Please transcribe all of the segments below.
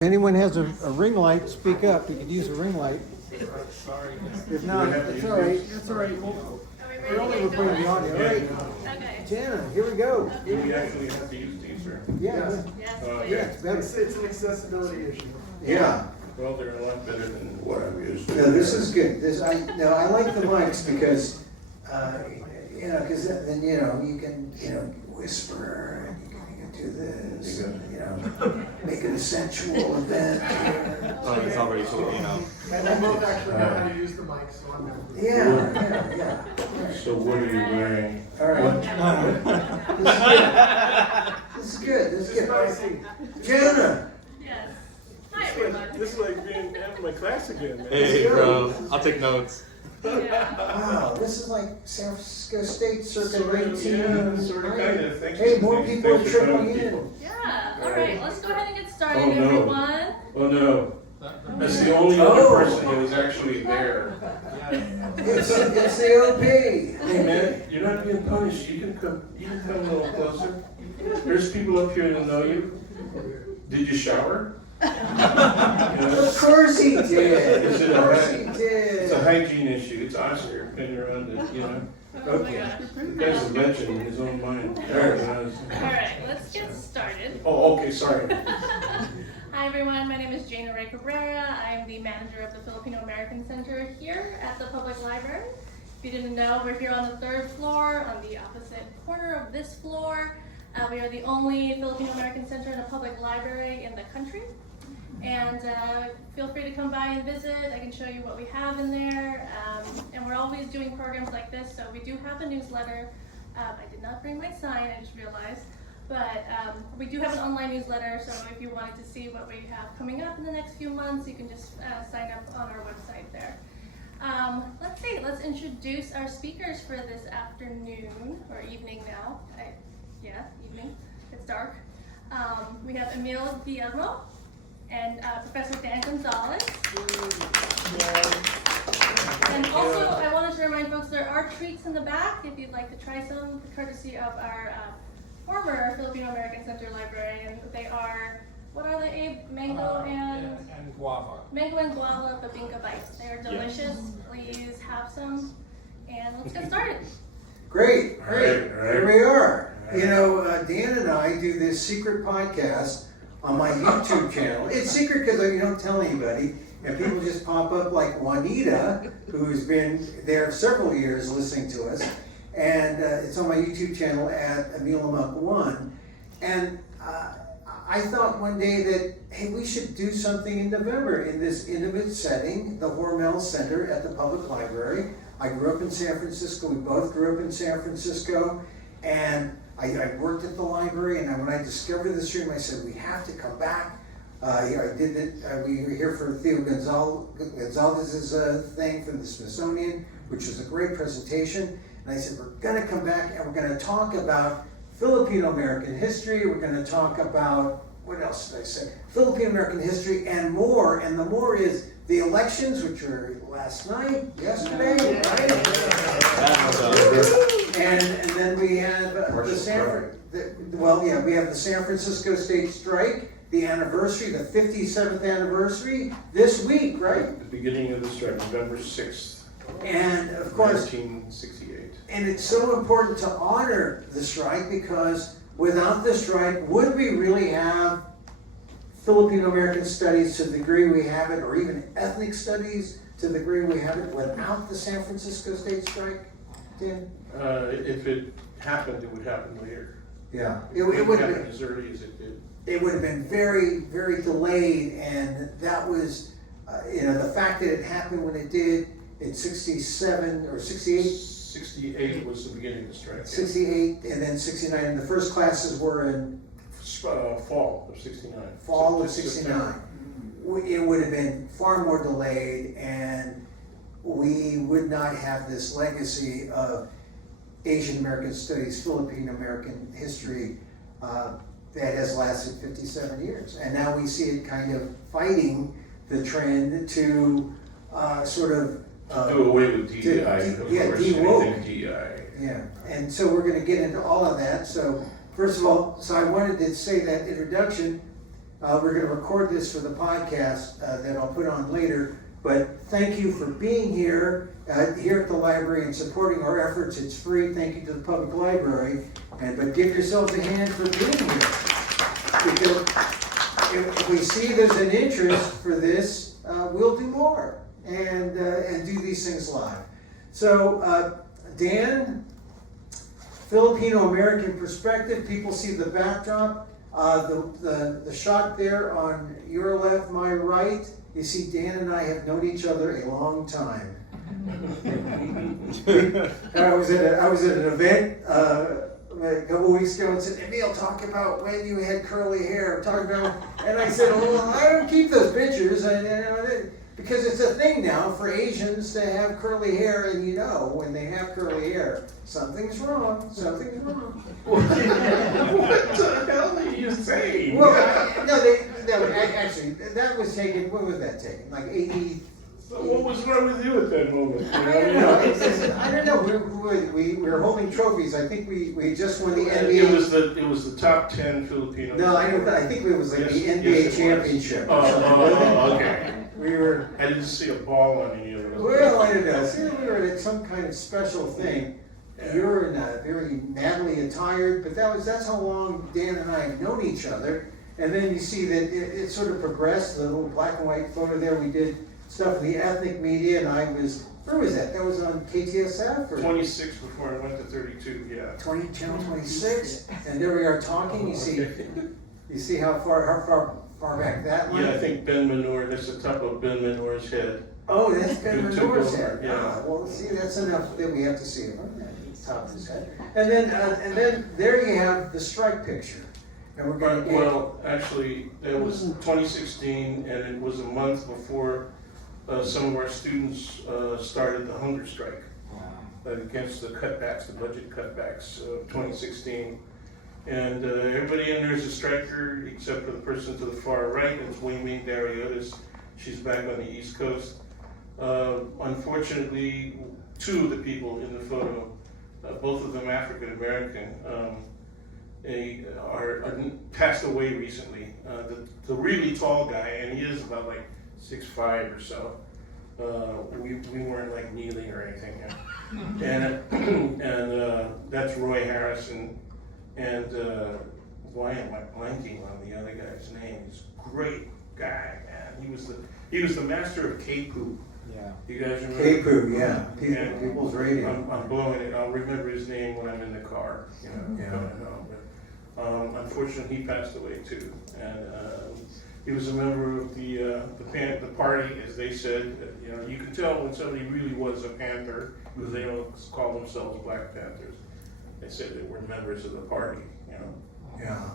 If anyone has a ring light, speak up. You could use a ring light. Sorry. If not, it's all right. That's all right. We're only recording the audio. All right. Okay. Jana, here we go. We actually have to use these, sir. Yeah. Yes, Yeah, please. it's better. It's an accessibility issue. Yeah. Well, they're a lot better than what I'm used to. No, this is good. I like the mics because, because then, you can, whisper and you can do this, make it a sensual event. Oh, it's already so, And they both actually know how to use the mic, so I'm happy. Yeah. So what are you wearing? All right. This is good. This is good. Spicy. Jana. Yes. Hi, everybody. This is like being at my class again, man. Hey, bro, I'll take notes. Yeah. Wow, this is like San Francisco State circa Sort of, 18. yeah, sort of, kind of. Thanks. Hey, more thanks- people are thanks for trickling showing in. people. Yeah. All right. Let's go ahead and get started, Oh, no. everyone. Oh, no. That's the only other person who was actually there. It's the OP. Hey, man, you're not being punished. You can come a little closer. There's people up here that know you. Did you shower? Of course he did. Is it Of course he It's a did. hygiene issue. It's Oscar hanging around it, Oh my gosh. The guy's a legend in his own mind. All right. Let's get started. Oh, okay, sorry. Hi, everyone. My name is Jana Ray Cabrera. I am the manager of the Filipino American Center here at the Public Library. If you didn't know, we're here on the third floor, on the opposite corner of this floor. We are the only Filipino American Center in a public library in the country. And feel free to come by and visit. I can show you what we have in there. And we're always doing programs like this. So we do have a newsletter. I did not bring my sign, I just realized. But we do have an online newsletter. So if you wanted to see what we have coming up in the next few months, you can just sign up on our website there. Let's introduce our speakers for this afternoon, or evening now. Evening. It's dark. We have Emil Guillermo and Professor Dan Gonzalez. And also, I wanted to remind folks there are treats in the back if you'd like to try some, courtesy of our former Filipino American Center librarian. They are, what are they, Abe? Mango and guava. Mango and guava babinka bites. They are delicious. Please have some. And let's get started. Great. All right. Here we are. Dan and I do this secret podcast on my YouTube channel. It's secret because you don't tell anybody. And people just pop up like Juanita, who's been there several years listening to us. And it's on my YouTube channel at Emil Amok 1. And I thought one day that, hey, we should do something in November in this intimate setting, the Hormel Center at the Public Library. I grew up in San Francisco. We both grew up in San Francisco. And I worked at the library, and when I discovered this room, I said, we have to come back. We were here for Theo Gonzalez's thing from the Smithsonian, which was a great presentation. And I said, we're gonna come back and we're gonna talk about Filipino American history. We're gonna talk about, what else did I say? Filipino American history and more. And the more is the elections, which were yesterday, right? And then we have we have the San Francisco State strike, the anniversary, the 57th anniversary this week, right? The beginning of the strike, November 6th, And of course, 1968. and it's so important to honor the strike because without the strike, would we really have Filipino American studies to the degree we have it, or even ethnic studies to the degree we have it without the San Francisco State strike, Dan? If it happened, it would happen later. Yeah, It it would would have happen been. as early as it did. It would have been very, very delayed, and that was, the fact that it happened when it did in 67 or 68, 68 was the beginning of the strike. 68, and then 69. And the first classes were in Fall of 69. fall of September. 69. It would have been far more delayed, and we would not have this legacy of Asian American studies, Filipino American history that has lasted 57 years. And now we see it kind of fighting the trend to sort of Do away with DEI, of course, de-woke. anything DEI. Yeah, and so we're going to get into all of that. So first of all, I wanted to say that introduction. We're gonna record this for the podcast that I'll put on later, but thank you for being here, here at the library and supporting our efforts. It's free. Thank you to the public library, but give yourselves a hand for being here. Because if we see there's an interest for this, we'll do more and do these things live. So, Dan, Filipino American perspective, people see the backdrop, the shot there on your left, my right. You see, Dan and I have known each other a long time. I was at an event a couple weeks ago and said, Emil, talk about when you had curly hair. Talk about, and I said, well, I don't keep those pictures, because it's a thing now for Asians to have curly hair, and when they have curly hair, something's wrong. Something's wrong. What the hell are you saying? Well, actually, that was taken. When was that taken? Like 80. What was wrong with you at that moment? I don't know. We were holding trophies. I think we just won the NBA. It was the top 10 Filipino. No, I think it was like the NBA yes, championship. Okay. We were. I didn't see a ball on any of those. Well, I don't know. See, we were at some kind of special thing. You were in a very madly attired, but that's how long Dan and I have known each other. And then you see that it sort of progressed. The little black and white photo there. We did stuff in the ethnic media, and I was, where was that? That was on KTSF? Or 26 before I went to 32, yeah. Channel 26, and there we are talking. You see how far back that went? Yeah, I think Ben Manure, that's the top of Ben Manure's head. Oh, that's Ben Good Manure's to go, head. yeah. Well, see, that's enough that we have to see it on the top of his head. And then there you have the strike picture. And we're going to Well, actually, it was 2016, and it was a month before some of our students started the hunger strike against the cutbacks, the budget cutbacks of 2016. And everybody in there is a striker except for the person to the far right. It's Wayne Dariotis. She's back on the East Coast. Unfortunately, two of the people in the photo, both of them African American, are passed away recently. The really tall guy, and he is about like 6'5" or so. We weren't like kneeling or anything. And that's Roy Harrison. And why am I blanking on the other guy's name? He's a great guy, man. He was the master of K-Poo. Yeah. You guys remember? K-Poo, yeah. People's radio. I'm blowing it. I'll remember his name when I'm in the car. But unfortunately, he passed away too. And he was a member of the party, as they said. You can tell when somebody really was a Panther because they don't call themselves Black Panthers. They said they were members of the party. Yeah.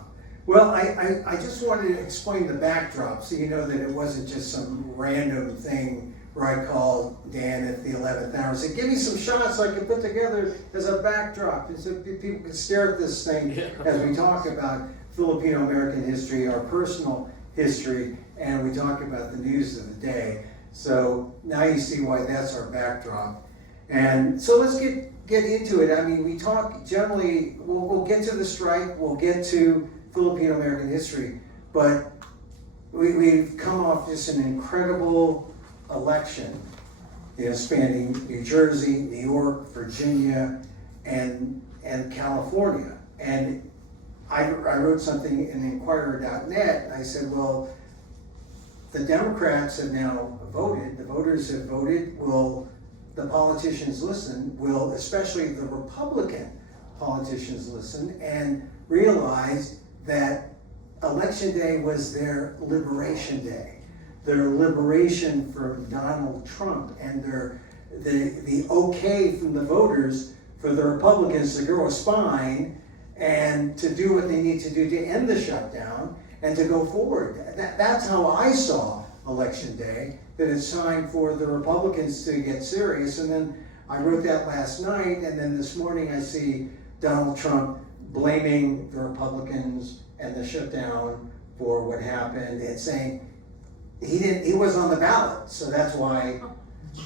Well, I just wanted to explain the backdrop so you know that it wasn't just some random thing where I called Dan at the 11th hour and said, give me some shots so I can put together as a backdrop, and so people can stare at this thing as we talk about Filipino American history, our personal history, and we talk about the news of the day. So now you see why that's our backdrop. And so let's get into it. I mean, we talk generally, we'll get to the strike, we'll get to Filipino American history, but we've come off just an incredible election, spanning New Jersey, New York, Virginia, and California. And I wrote something in Inquirer.net. I said, well, the Democrats have now voted, the voters have voted, will the politicians listen? Will especially the Republican politicians listen and realize that Election Day was their liberation day, their liberation from Donald Trump, and the okay from the voters for the Republicans to grow a spine and to do what they need to do to end the shutdown and to go forward. That's how I saw Election Day, that it's time for the Republicans to get serious. And then I wrote that last night, and then this morning I see Donald Trump blaming the Republicans and the shutdown for what happened and saying he was on the ballot, so that's why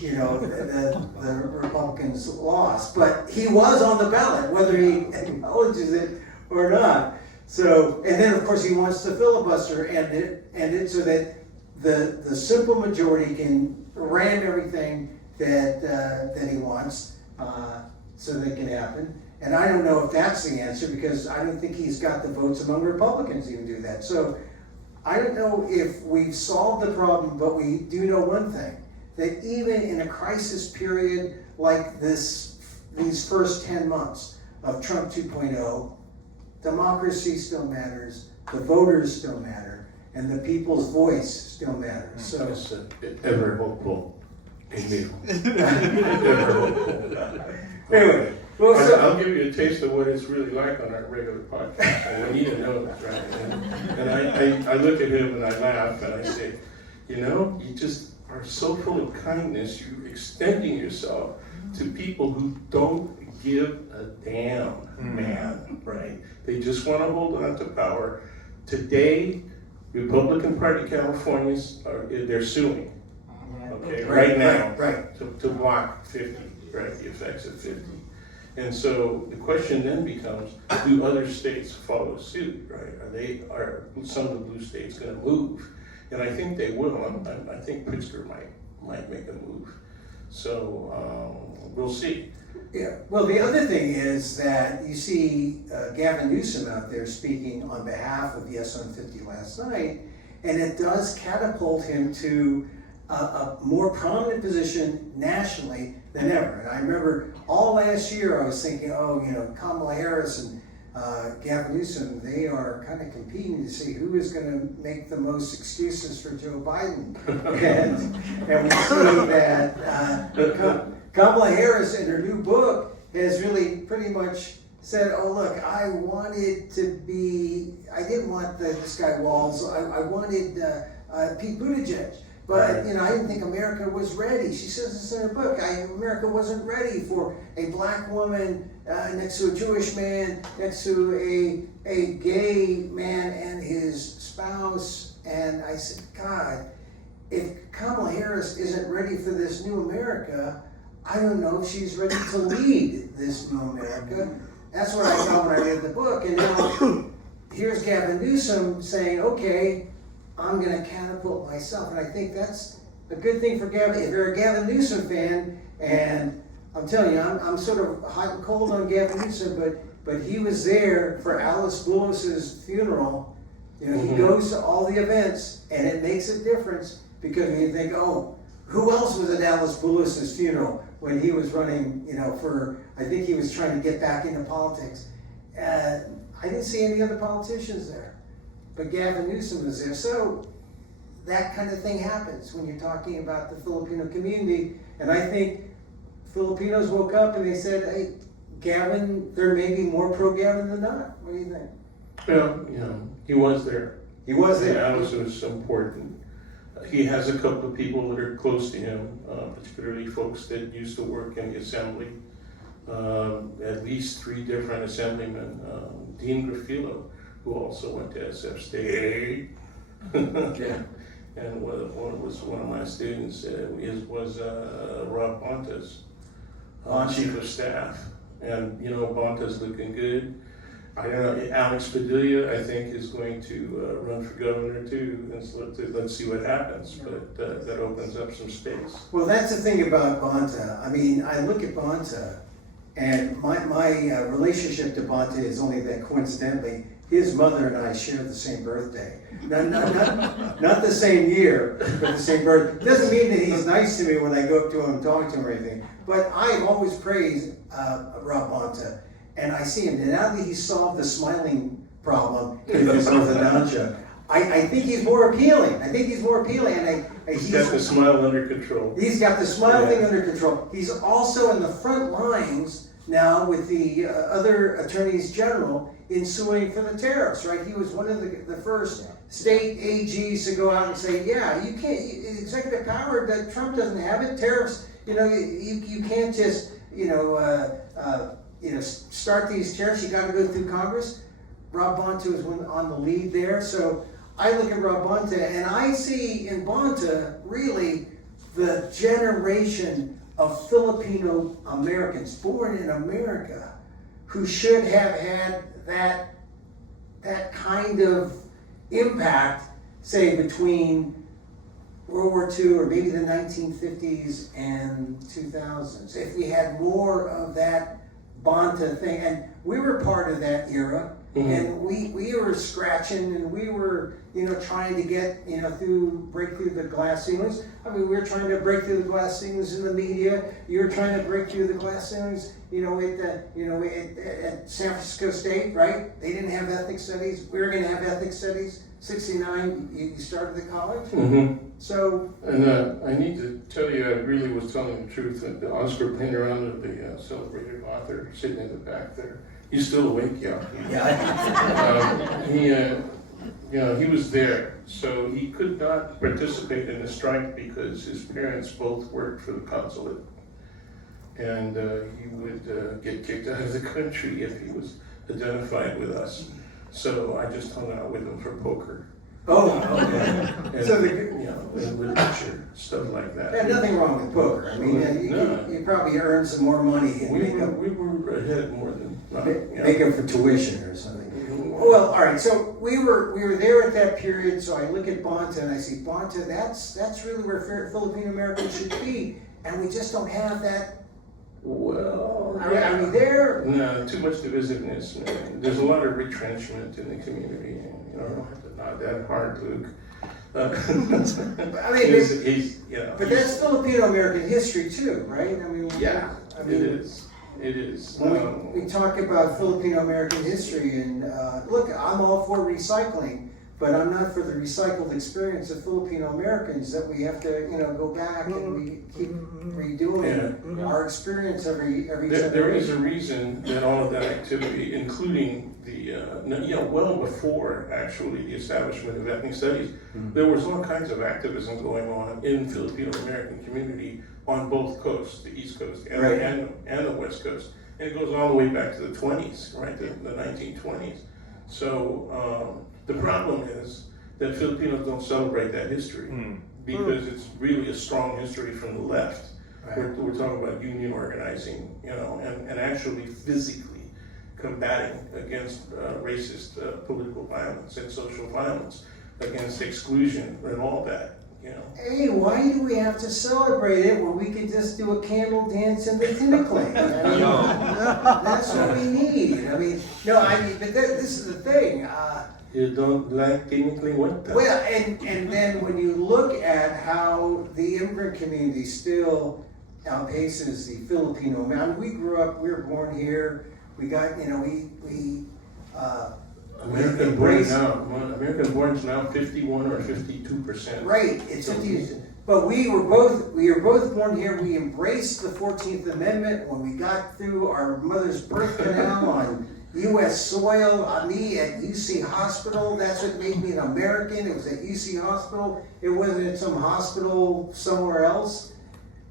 the Republicans lost. But he was on the ballot, whether he acknowledges it or not. So, and then of course he wants to filibuster and it so that the simple majority can ram everything that he wants, so that can happen. And I don't know if that's the answer, because I don't think he's got the votes among Republicans to even do that. So I don't know if we've solved the problem, but we do know one thing, that even in a crisis period like these first 10 months of Trump 2.0, democracy still matters, the voters still matter, and the people's voice still matters. So It's ever hopeful in me. Ever hopeful. anyway, well, I'll give you a taste of what it's really like on our regular podcast, and Juanita knows, right? And I look at him and I laugh and I say, you know, you just are so full of kindness, you're extending yourself to people who don't give a damn, man, right? They just want to hold on to power. Today, Republican Party Californians they're suing, okay, right now, right. to block 50, right, the effects of 50. And so the question then becomes, do other states follow suit, right? Are some of the blue states gonna move? And I think they will. I think Pritzker might make a move. So we'll see. Yeah, well, the other thing is that you see Gavin Newsom out there speaking on behalf of the S-150 last night, and it does catapult him to a more prominent position nationally than ever. And I remember all last year I was thinking, oh, you know, Kamala Harris and Gavin Newsom, they are kind of competing to see who is going to make the most excuses for Joe Biden. and we see that Kamala Harris in her new book has really pretty much said, oh look, I didn't want this guy Walz, I wanted Pete Buttigieg. But, you know, I didn't think America was ready. She says this in her book. America wasn't ready for a black woman next to a Jewish man, next to a gay man and his spouse. And I said, God, if Kamala Harris isn't ready for this new America, I don't know if she's ready to lead this new America. That's what I thought when I read the book. And now here's Gavin Newsom saying, okay, I'm going to catapult myself. And I think that's a good thing for Gavin. If you're a Gavin Newsom fan, and I'm telling you, I'm sort of hot and cold on Gavin Newsom, but he was there for Alice Boulis's funeral. You know, he goes to all the events, and it makes a difference, because when you think, oh, who else was at Alice Boulis's funeral when he was running, you know, I think he was trying to get back into politics. I didn't see any other politicians there. But Gavin Newsom was there. So that kind of thing happens when you're talking about the Filipino community. And I think Filipinos woke up and they said, hey, Gavin, there may be more pro-Gavin than not. What do you think? Well, you know, he was there. He was there. Alice was important. He has a couple of people that are close to him, particularly folks that used to work in the assembly. At least 3 different assemblymen. Dean Graffilo, who also went to SF State. Yeah. And one of my students was Rob Bontas, chief of staff. And you know, Bontas looking good. I don't know, Alex Padilla, I think, is going to run for governor too. And so let's see what happens. But that opens up some space. Well, that's the thing about Bonta. I mean, I look at Bonta, and my relationship to Bonta is only that coincidentally, his mother and I share the same birthday. Not the same year, but the same birthday. Doesn't mean that he's nice to me when I go up to him and talk to him or anything. But I've always praised Rob Bonta. And I see him, and now that he's solved the smiling problem in his orthodontia, I think he's more appealing. And he's Got the smile under control. He's got the smile thing under control. He's also in the front lines now with the other attorneys general in suing for the tariffs, right? He was one of the first state AGs to go out and say, yeah, you can't, executive power, that Trump doesn't have it, tariffs, you know, you can't just, start these tariffs, you gotta go through Congress. Rob Bonta was on the lead there, so I look at Rob Bonta and I see in Bonta really the generation of Filipino Americans born in America who should have had that that kind of impact, say, between World War II or maybe the 1950s and 2000s. If we had more of that Bonta thing, and we were part of that era, and we were scratching and we were, trying to get, break through the glass ceilings. I mean, we were trying to break through the glass ceilings in the media. You were trying to break through the glass ceilings, at San Francisco State, right? They didn't have ethnic studies. We were going to have ethnic studies. 69, you started the college. So. And I need to tell you, I really was telling the truth. That Oscar Penderano, the celebrated author, sitting in the back there, he's still awake, yeah. He was there, so he could not participate in the strike because his parents both worked for the consulate, and he would get kicked out of the country if he was identified with us. So I just hung out with him for poker. Oh, okay. And, So and literature, stuff like that. there's nothing wrong with poker. I mean, you probably earn some more money and We were ahead more than make up for tuition or something. Well, all right. So we were there at that period. So I look at Bonta and I see Bonta. That's really where Filipino Americans should be, and we just don't have that. Well, I mean, there. No, too much divisiveness. Man. There's a lot of retrenchment in the community. Not that hard, Luke. I mean, but that's Filipino American history too, right? I mean, it is. It is. When we talk about Filipino American history, and look, I'm all for recycling, but I'm not for the recycled experience of Filipino Americans that we have to, go back and we keep redoing our experience every generation. There is a reason that all of that activity, including the, well before actually the establishment of ethnic studies, there was all kinds of activism going on in Filipino American community on both coasts, the East Coast and the West Coast. And it goes all the way back to the 20s, right, the 1920s. So the problem is that Filipinos don't celebrate that history because it's really a strong history from the left. Right. We're talking about union organizing, and actually physically combating against racist political violence and social violence, against exclusion and all that. Hey, why do we have to celebrate it when we could just do a candle dance in the Tinacling? I mean, that's what we need. But this is the thing. You don't like Tinacling what? Well, and then when you look at how the immigrant community still outpaces the Filipino, we grew up, we were born here, we got, American born is now 51 or 52%. Right, it's 50. But we were both born here. We embraced the 14th Amendment when we got through our mother's birth canal on U.S. soil. Me at UC Hospital. That's what made me an American. It was at UC Hospital. It wasn't at some hospital somewhere else.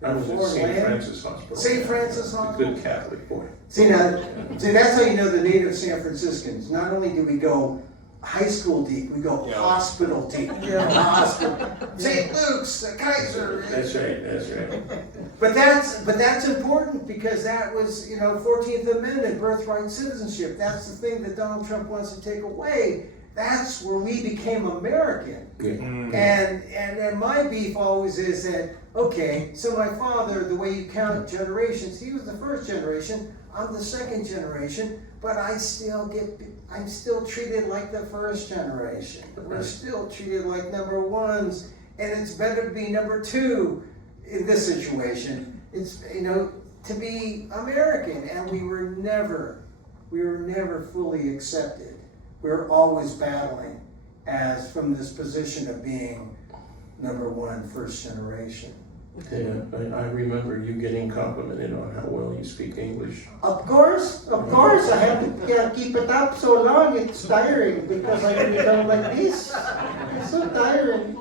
I was at St. Francis Hospital. St. Francis Hospital. Good Catholic boy. See, that's how you know the native San Franciscans. Not only do we go high school deep, we go hospital deep. Hospital. St. Luke's, Kaiser. That's right. But that's important because that was, 14th Amendment, birthright citizenship. That's the thing that Donald Trump wants to take away. That's where we became American. And my beef always is that, okay, so my father, the way you count generations, he was the first generation, I'm the second generation, but I'm still treated like the first generation. We're still treated like number ones, and it's better to be number two in this situation. It's, to be American, and we were never fully accepted. We were always battling as from this position of being number one, first generation. Yeah, I remember you getting complimented on how well you speak English. Of course, I have to keep it up so long, it's tiring because I can go like this. It's so tiring.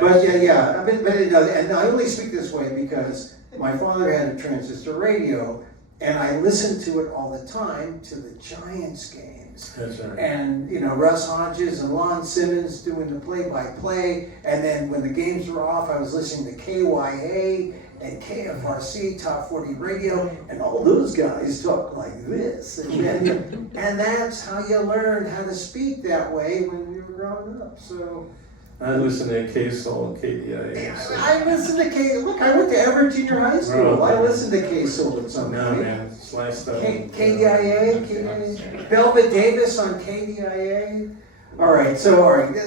But and I only speak this way because my father had a transistor radio and I listened to it all the time to the Giants game. games. That's right. And, you know, Russ Hodges and Lon Simmons doing the play-by-play. And then when the games were off, I was listening to KYA and KFRC, Top 40 Radio, and all those guys talk like this. And that's how you learn how to speak that way when you were growing up. So I listen to K-Soul and KDIA. yeah, so- I listened to K. Look, I went to Everett Junior High School. I listened to K-Soul at some No, point. man, it's lifestyle. KDIA, Velvet Davis on KDIA. All right,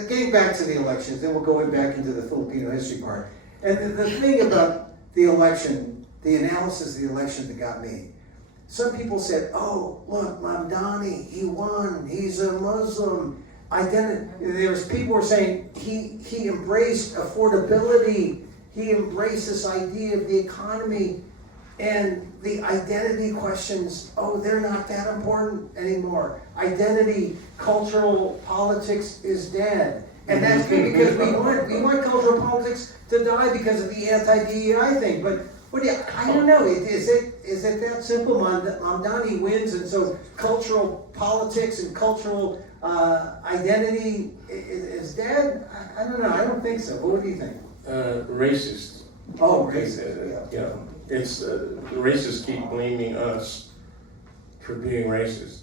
getting back to the elections, then we'll go back into the Filipino history part. And the thing about the election, the analysis of the election that got me, some people said, oh, look, Mamdani, he won, he's a Muslim. There was people who were saying he embraced affordability, he embraced this idea of the economy, and the identity questions, oh, they're not that important anymore. Identity, cultural politics is dead. And that's good because we want cultural politics to die because of the anti-DEI thing. But I don't know. Is it that simple? Mamdani wins, and so cultural politics and cultural identity is dead? I don't know. I don't think so. What do you think? Racist. Oh, Racist. racist. Yeah, it's the racists keep blaming us for being racist.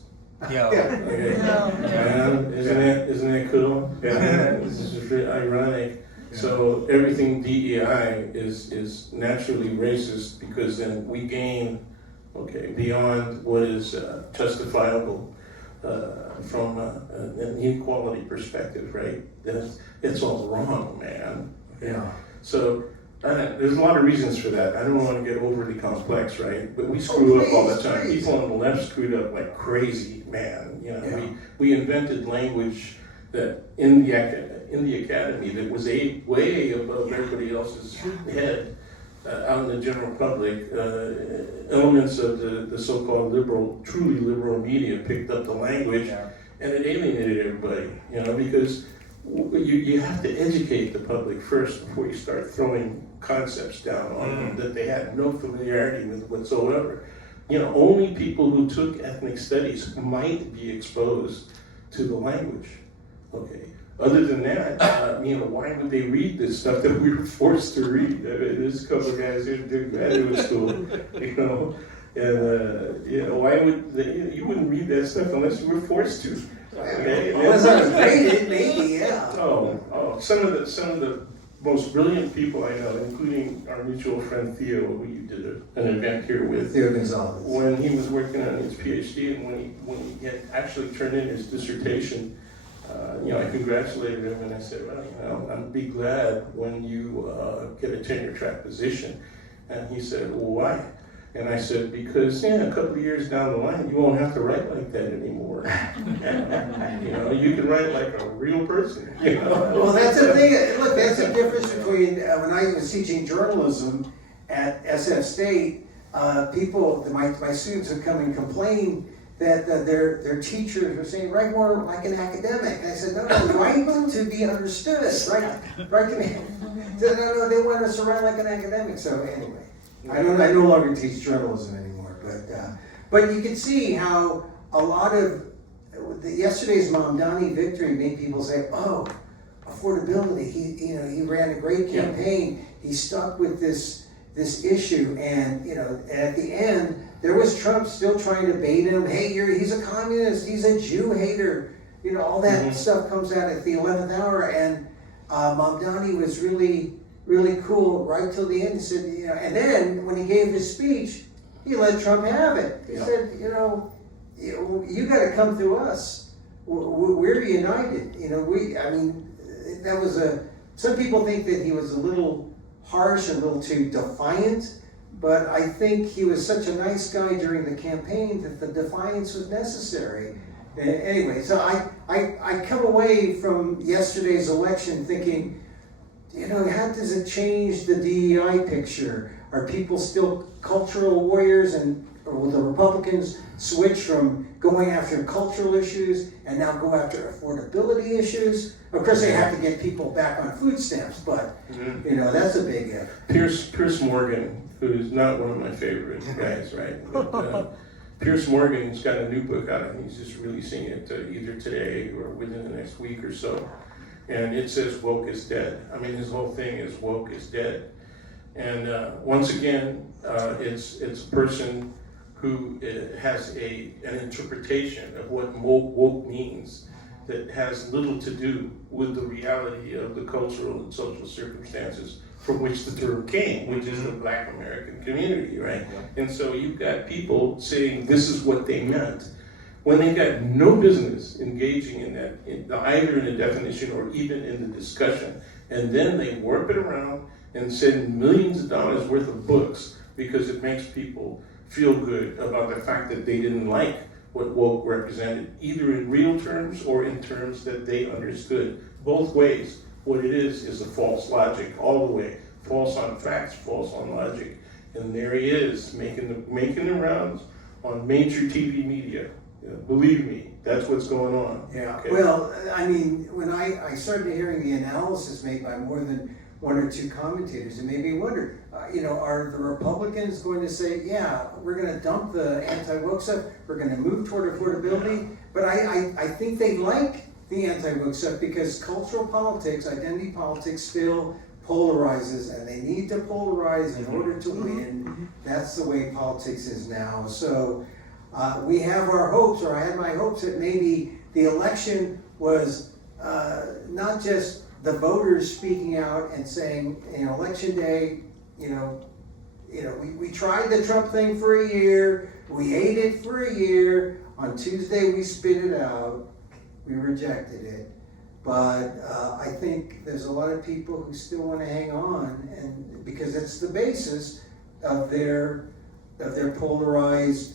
Yeah. Okay. Man, isn't it cool? Yeah. This is just really ironic. So everything DEI is naturally racist because then we gain, beyond what is justifiable from an equality perspective, right? It's all wrong, man. Okay? Yeah. So there's a lot of reasons for that. I don't want to get overly complex, right? But we screw up all the time. Please. People on the left screwed up like crazy, man. You know, Yeah. we invented language that in the academy that was way above everybody else's head out in the general public. Elements of the so-called truly liberal media picked up the language, and it alienated everybody. You know, because you have to educate the public first before you start throwing concepts down on them that they had no familiarity with whatsoever. You know, only people who took ethnic studies might be exposed to the language. Okay. Other than that, you know, why would they read this stuff that we were forced to read? I mean, there's a couple of guys who did graduate school, you know, and you know, why would you wouldn't read that stuff unless you were forced to. Okay? Unless I was graded, maybe, yeah. Oh, some of the most brilliant people I know, including our mutual friend Theo, who you did an event here with, Theo Gonzalez. when he was working on his PhD and when he had actually turned in his dissertation, you know, I congratulated him and I said, well, you know, I'll be glad when you get a tenure track position. And he said, well, why? And I said, because a couple of years down the line, you won't have to write like that anymore. You know, you can write like a real person. You know? Well, that's the thing. Look, that's the difference between when I was teaching journalism at SF State. My students would come and complain that their teachers were saying, write more like an academic. And I said, no, write to be understood. Write to be. No, they want us to write like an academic. So anyway, I no longer teach journalism anymore. But you can see how a lot of yesterday's Mamdani victory made people say, oh, affordability. He ran a great campaign. He stuck with this issue, and at the end there was Trump still trying to bait him. Hey, he's a communist. He's a Jew hater. All that stuff comes out at the 11th hour, and Mamdani was really, really cool right till the end. He said, and then when he gave his speech, he let Trump have it. He said, you got to come through us. We're united. That was some people think that he was a little harsh, a little too defiant, but I think he was such a nice guy during the campaign that the defiance was necessary. Anyway, so I come away from yesterday's election thinking, how does it change the DEI picture? Are people still cultural warriors, or will the Republicans switch from going after cultural issues and now go after affordability issues? Of course, they have to get people back on food stamps, but that's a big if. Pierce Morgan, who's not one of my favorite guys, right? But, Pierce Morgan's got a new book out, and he's just releasing it either today or within the next week or so. And it says woke is dead. I mean, his whole thing is woke is dead. And once again, it's a person who has an interpretation of what woke means that has little to do with the reality of the cultural and social circumstances from which the term came, which is the Black American community, right? And so you've got people saying this is what they meant, when they got no business engaging in that, either in the definition or even in the discussion. And then they warp it around and send millions of dollars worth of books because it makes people feel good about the fact that they didn't like what woke represented, either in real terms or in terms that they understood. Both ways, what it is a false logic all the way. False on facts, false on logic. And there he is, making the rounds on major TV media. Believe me, that's what's going on. Yeah, Okay? well, I mean, when I started hearing the analysis made by more than one or two commentators, it made me wonder, are the Republicans going to say, yeah, we're going to dump the anti-woke stuff, we're going to move toward affordability? But I think they like the anti-woke stuff because cultural politics, identity politics still polarizes, and they need to polarize in order to win. That's the way politics is now. So we have our hopes, or I had my hopes that maybe the election was not just the voters speaking out and saying, election day, we tried the Trump thing for a year, we ate it for a year, on Tuesday we spit it out, we rejected it. But I think there's a lot of people who still want to hang on, and because it's the basis of their polarizing,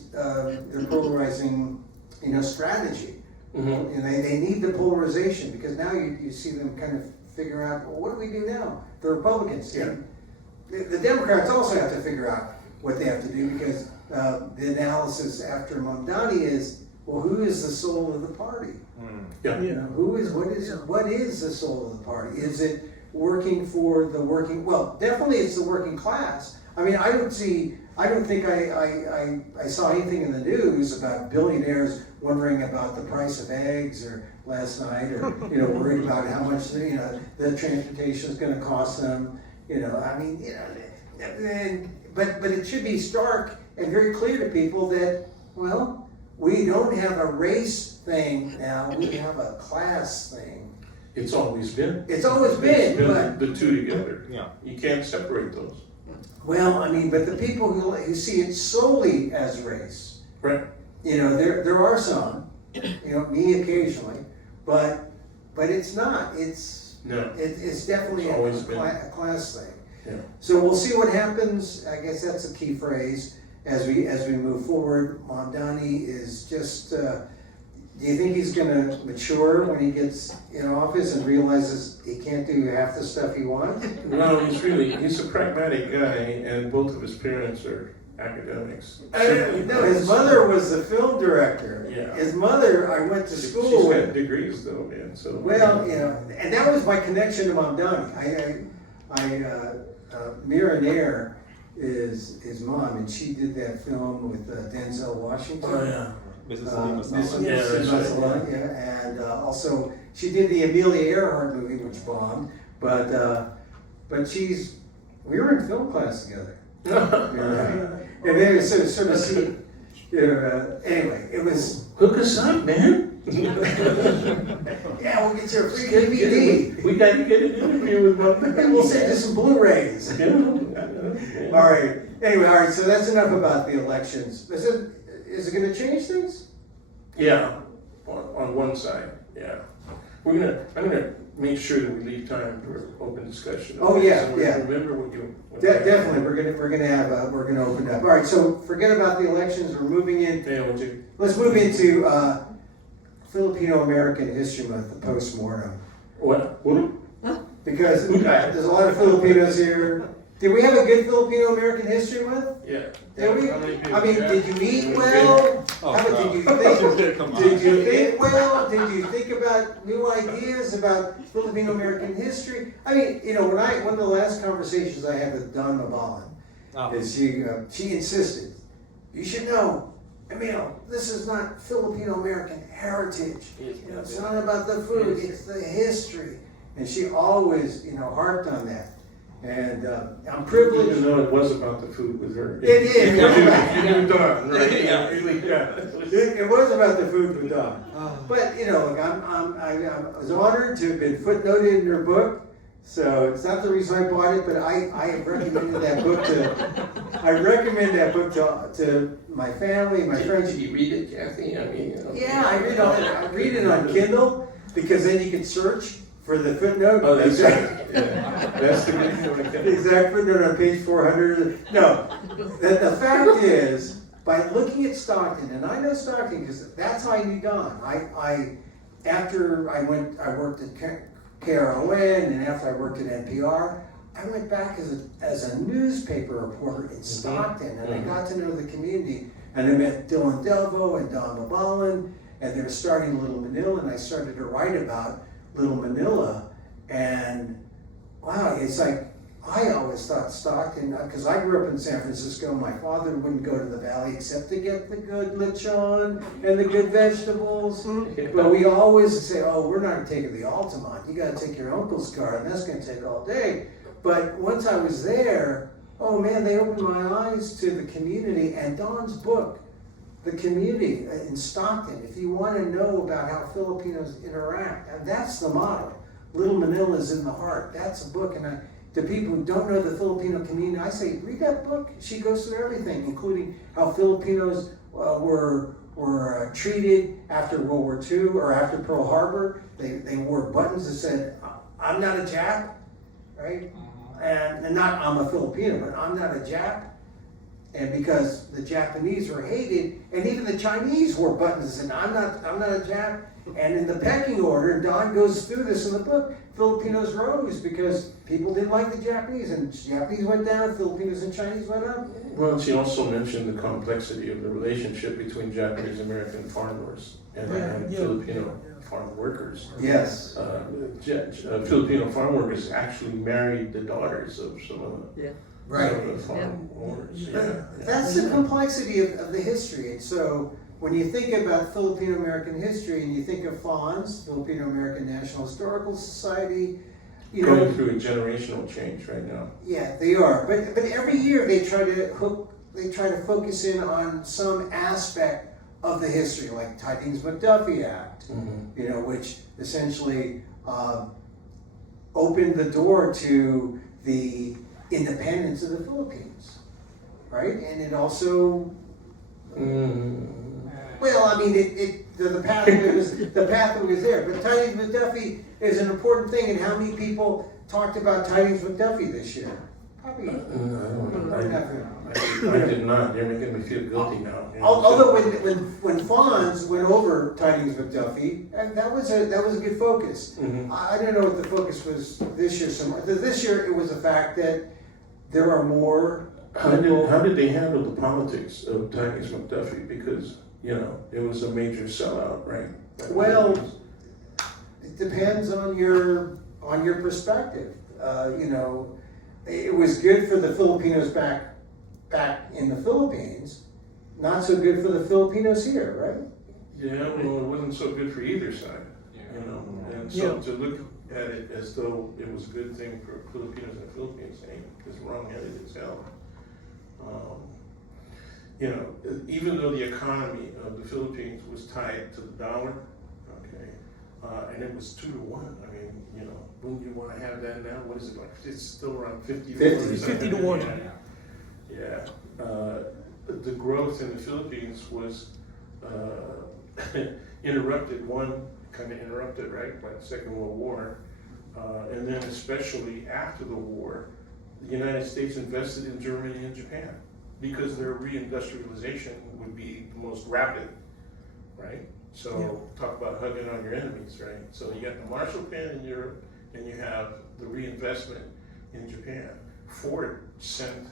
strategy. Mm-hmm. And they need the polarization because now you see them kind of figure out, well, what do we do now? The Republicans. Yeah. The Democrats also have to figure out what they have to do because the analysis after Mamdani is, well, who is the soul of the party? Yeah. What is the soul of the party? Is it working for the working? Well, definitely it's the working class. I mean, I don't think I saw anything in the news about billionaires wondering about the price of eggs or last night, or worried about how much the transportation is going to cost them. But it should be stark and very clear to people that, well, we don't have a race thing now, we have a class thing. It's always been. It's always been, but the two together. Yeah. You can't separate those. well, I mean, but the people who see it solely as race, Right. there are some, me occasionally, but it's not. No. It's definitely It's a always been. class thing. Yeah. So we'll see what happens. I guess that's a key phrase as we move forward. Mamdani is just. Do you think he's going to mature when he gets in office and realizes he can't do half the stuff he wants? No, he's a pragmatic guy, and both of his parents are academics. No, his mother was the film director. Yeah. His mother, I went to school She's got with. degrees though, man, so. Well, and that was my connection to Mamdani. Mira Nair is his mom, and she did that film with Denzel Washington. Oh, yeah. Mrs. Salima Mrs. Saleh. Yeah, that's right. Saleh, yeah, and also she did the Amelia Earhart movie, which bombed. But we were in film class together. And then sort of see, anyway, it was. Hook us up, man. Yeah, we'll get you a free DVD. We got to get an interview with Mamdani. And we'll send you some Blu-rays. Yeah. All right. Anyway, all right. So that's enough about the elections. Is it going to change things? Yeah, on one side, yeah. I'm gonna make sure that we leave time for open discussion. Oh, yeah, So yeah. Remember what you. Definitely. We're gonna open up. All right. So forget about the elections. We're moving in. Yeah, what you. Let's move into Filipino American History Month, the postmortem, What? because Who died? there's a lot of Filipinos here. Did we have a good Filipino American History Month? Yeah. Did we? How many people? I mean, Yeah. did you eat It was well? Oh, How about, no. did you think? Come on. Did you think well? Did you think about new ideas about Filipino American history? I mean, one of the last conversations I had with Don Mabalan Oh. is she insisted, you should know this is not Filipino American heritage. It's not about the food, it's the history. And she always, harped on that. And I'm privileged. Even though it was about the food with her. It is. You knew Dawn, right? Yeah. It was about the food with Dawn. But, look, I was honored to have been footnoted in her book. So it's not the reason I bought it, but I recommended that book to my family, my friends. Did you read it, Kathy? Yeah, I read it on Kindle because then you can search for the footnote. Oh, that's right. Yeah. That's the reason. The exact footnote on page 400. No, the fact is, by looking at Stockton, and I know Stockton because that's how I knew Don. After I worked at KRON, and after I worked at NPR, I went back as a newspaper reporter in Stockton, and I got to know the community. And I met Dylan Delvo and Don Mabalan, and they were starting Little Manila, and I started to write about Little Manila. And wow, it's like, I always thought Stockton, because I grew up in San Francisco, my father wouldn't go to the valley except to get the good lechon and the good vegetables. But we always say, oh, we're not taking the Altamont. You got to take your uncle's car, and that's going to take all day. But once I was there, oh man, they opened my eyes to the community. And Don's book, The Community in Stockton, if you want to know about how Filipinos interact, and that's the model. Little Manila is in the heart. That's a book. And to people who don't know the Filipino community, I say, read that book. She goes through everything, including how Filipinos were treated after World War II or after Pearl Harbor. They wore buttons that said, I'm not a Jap, right? And not I'm a Filipino, but I'm not a Jap. And because the Japanese were hated, and even the Chinese wore buttons that said, I'm not a Jap. And in the pecking order, and Don goes through this in the book, Filipinos rose because people didn't like the Japanese, and Japanese went down, Filipinos and Chinese went up. Well, she also mentioned the complexity of the relationship between Japanese American farmers and Filipino farm workers. Yes. Filipino farm workers actually married the daughters of some of the, Right. some of the farm owners. Yeah. That's the complexity of the history. And so when you think about Filipino American history and you think of FONS, Filipino American National Historical Society, Going through a generational change right now. Yeah, they are. But every year they try to focus in on some aspect of the history, like Tidings-McDuffie Act, which essentially opened the door to the independence of the Philippines, right? And it also, well, I mean, the pathway was there. But Tidings-McDuffie is an important thing. And how many people talked about Tidings-McDuffie this year? Probably. I did not. You're making me feel guilty now. Although when Fonz went over Tidings-McDuffie, and that was a good focus. I don't know what the focus was this year. This year it was the fact that there are more. How did they handle the politics of Tidings-McDuffie? Because it was a major sellout, right? Well, it depends on your perspective. It was good for the Filipinos back in the Philippines, not so good for the Filipinos here, right? Yeah, well, it wasn't so good for either side, And so to look at it as though it was a good thing for Filipinos in the Philippines is wrong-headed as hell. Even though the economy of the Philippines was tied to the dollar, and it was 2-1. I mean, wouldn't you want to have that now? What is it like? It's still around 50 to 1. 50 to 1. Yeah. The growth in the Philippines was interrupted, right, by the Second World War. And then especially after the war, the United States invested in Germany and Japan because their reindustrialization would be the most rapid, right? So talk about hugging on your enemies, right? So you got the Marshall Plan in Europe, and you have the reinvestment in Japan. Ford sent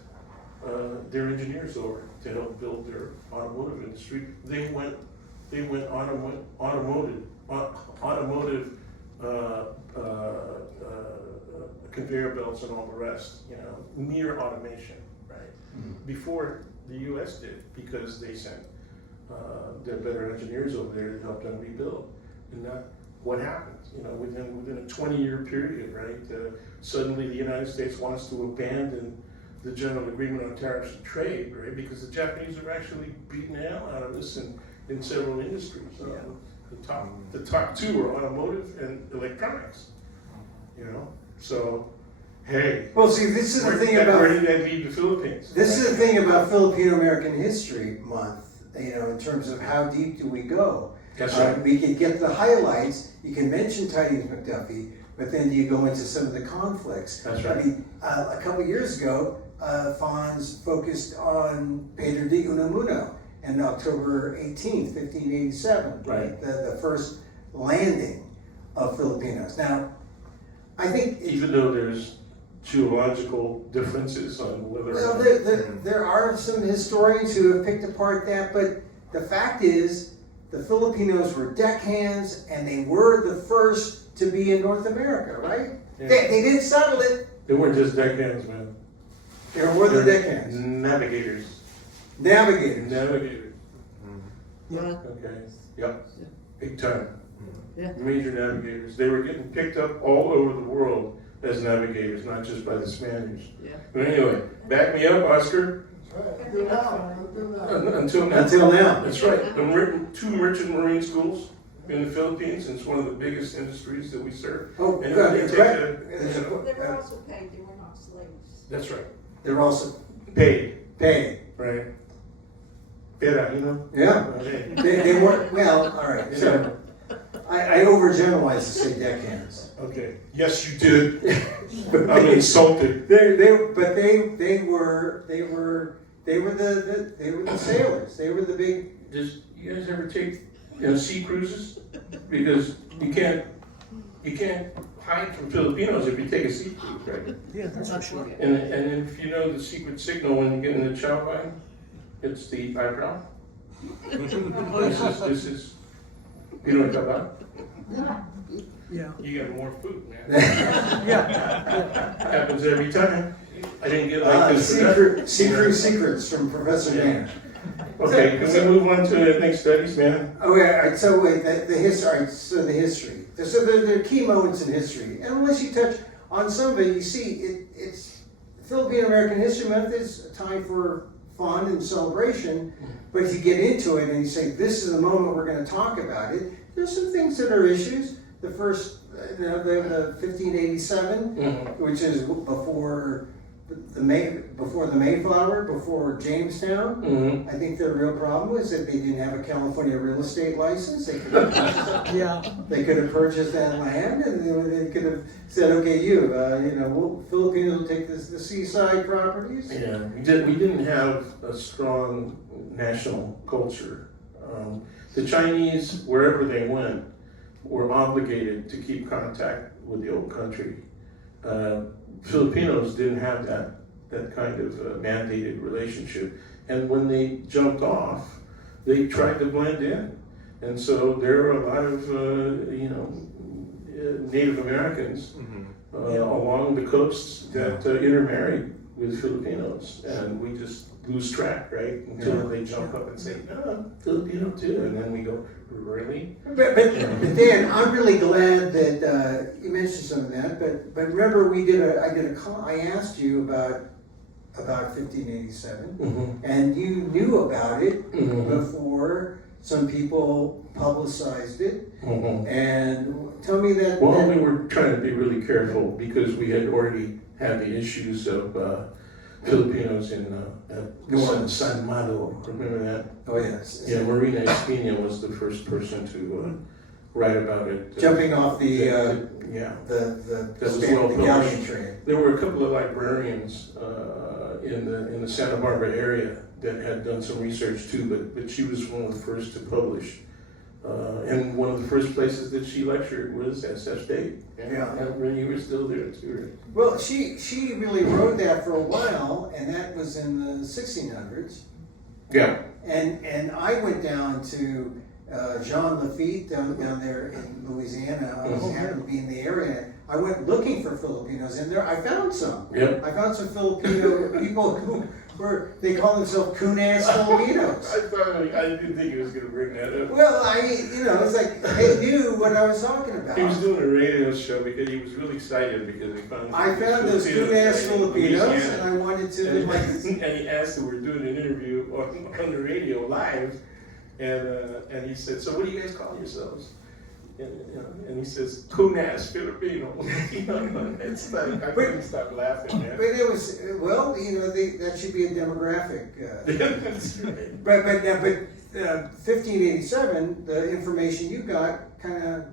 their engineers over to help build their automotive industry. They went automotive conveyor belts and all the rest, near automation, right? Before the U.S. did, because they sent they're better engineers over there to help them rebuild. And that, what happens, you know, within a 20-year period, right? Suddenly the United States wants to abandon the General Agreement on Tariffs and Trade, right? Because the Japanese are actually beating the hell out of us in several industries. The top two are automotive and electronics, you know? So, hey. Well, see, this is the thing where about, did that leave the Philippines? this is the thing about Filipino-American History Month, you know, in terms of how deep do we go. That's right. We can get the highlights, you can mention Tidings McDuffie, but then you go into some of the conflicts. That's right. I mean, a couple of years ago, Fonz focused on Pedro de Unamuno and October 18th, 1587, Right. The first landing of Filipinos. Now, I think Even though there's geological differences on whether well, or there are some historians who have picked apart that, but the fact is, the Filipinos were deckhands, and they were the first to be in North America, right? Yeah. They didn't settle it. they weren't just deckhands, man. They were the They're deckhands. Navigators. Navigators. Navigators. Yeah. Okay. Yep. Big time. Yeah. Major navigators. They were getting picked up all over the world as navigators, not just by the Spaniards. Yeah. But anyway, back me up, Oscar. Right, do now, do now. Until now. Until now. That's right. Two merchant marine schools in the Philippines, and it's one of the biggest industries that we serve. Oh, And good. they It's take right. They were also paid, they were not slaves. That's right. They're also Paid, paid. right? Pera, you know? Yeah. Okay. They weren't, well, all right. So I overgeneralize to say deckhands. Okay. Yes, you did. I'm insulted. But they were the sailors. They were the big. Does you guys ever take sea cruises? Because you can't hide from Filipinos if you take a sea cruise, right? Yeah, that's for sure. And if you know the secret signal when you get in the chow line, it's the eyebrow. This is you know what I'm talking about? Yeah. You get more food, man. Yeah. Happens every time. I didn't get like this. for nothing. Secrets from Professor Yeah. Mann. Okay, can we move on to ethnic studies, man? Okay, all right, so wait, the history. All right, so the history. So there are key moments in history, and unless you touch on some of it, you see it's Filipino American History Month is a time for fun and celebration. But if you get into it and you say this is the moment we're going to talk about it, there's some things that are issues. The first, the 1587, Mhm. which is before the Mayflower, before Jamestown. Mm-hmm. I think their real problem was that they didn't have a California real estate license. They could have, Yeah. they could have purchased that land, and they could have said, "Okay, Filipinos will take the seaside properties." Yeah, we didn't have a strong national culture. The Chinese, wherever they went, were obligated to keep contact with the old country. Filipinos didn't have that kind of mandated relationship. And when they jumped off, they tried to blend in. And so there are a lot of, Native Americans along the coasts that intermarried with Filipinos. And we just lose track, right? Until they jump up and say, no, Filipino too. And then we go, really? But Dan, I'm really glad that you mentioned some of that. But remember, I asked you about 1587, Mm-hmm. and you knew about it Mhm. before some people publicized it. Mm-hmm. And tell me that. Well, we were trying to be really careful because we had already had the issues of Filipinos in San Malo. Remember that? Oh yes. Yeah, Marina Espina was the first person to write about it. Jumping off the Yeah. the That was well galleon published. train. There were a couple of librarians in the Santa Barbara area that had done some research too, but she was one of the first to publish. And one of the first places that she lectured was SF State. Yeah. And when you were still there too. Well, she really wrote that for a while, and that was in the 1600s. Yeah. And I went down to Jean Lafitte down there in Louisiana. I was happened to be in the area. I went looking for Filipinos, and I found some. Yeah. I found some Filipino people who they call themselves coon-ass Filipinos. I didn't think he was gonna bring that up. Well, it's like they knew what I was talking about. He was doing a radio show because he was really excited because he found. I found those coon-ass in Filipinos, Louisiana. and I wanted to, And, like, and he asked if we're doing an interview on the radio live, and he said, "So what do you guys call yourselves?" And he says, "Coon-ass Filipino." It's like I couldn't stop laughing, man. but it was, well, that should be a demographic. That's right. But 1587, the information you got kind of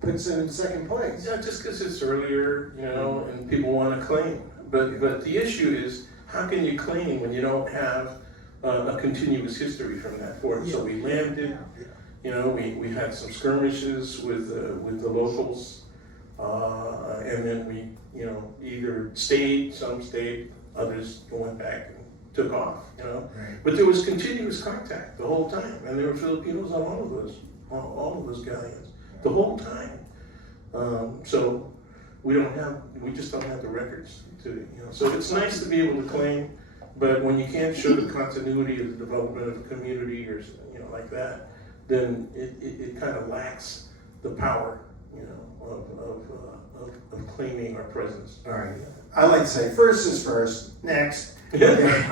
puts them in second place. Yeah, just because it's earlier, and people want to claim. But the issue is, how can you claim when you don't have a continuous history from that port? So we landed. We had some skirmishes with the locals, and then we, either some stayed, others went back and took off, Right. But there was continuous contact the whole time, and there were Filipinos on all of those galleons, the whole time. So we just don't have the records to, so it's nice to be able to claim, but when you can't show the continuity of the development of a community or, like that, then it kind of lacks the power, of claiming our presence. All right. I like to say, first is first, next. Okay.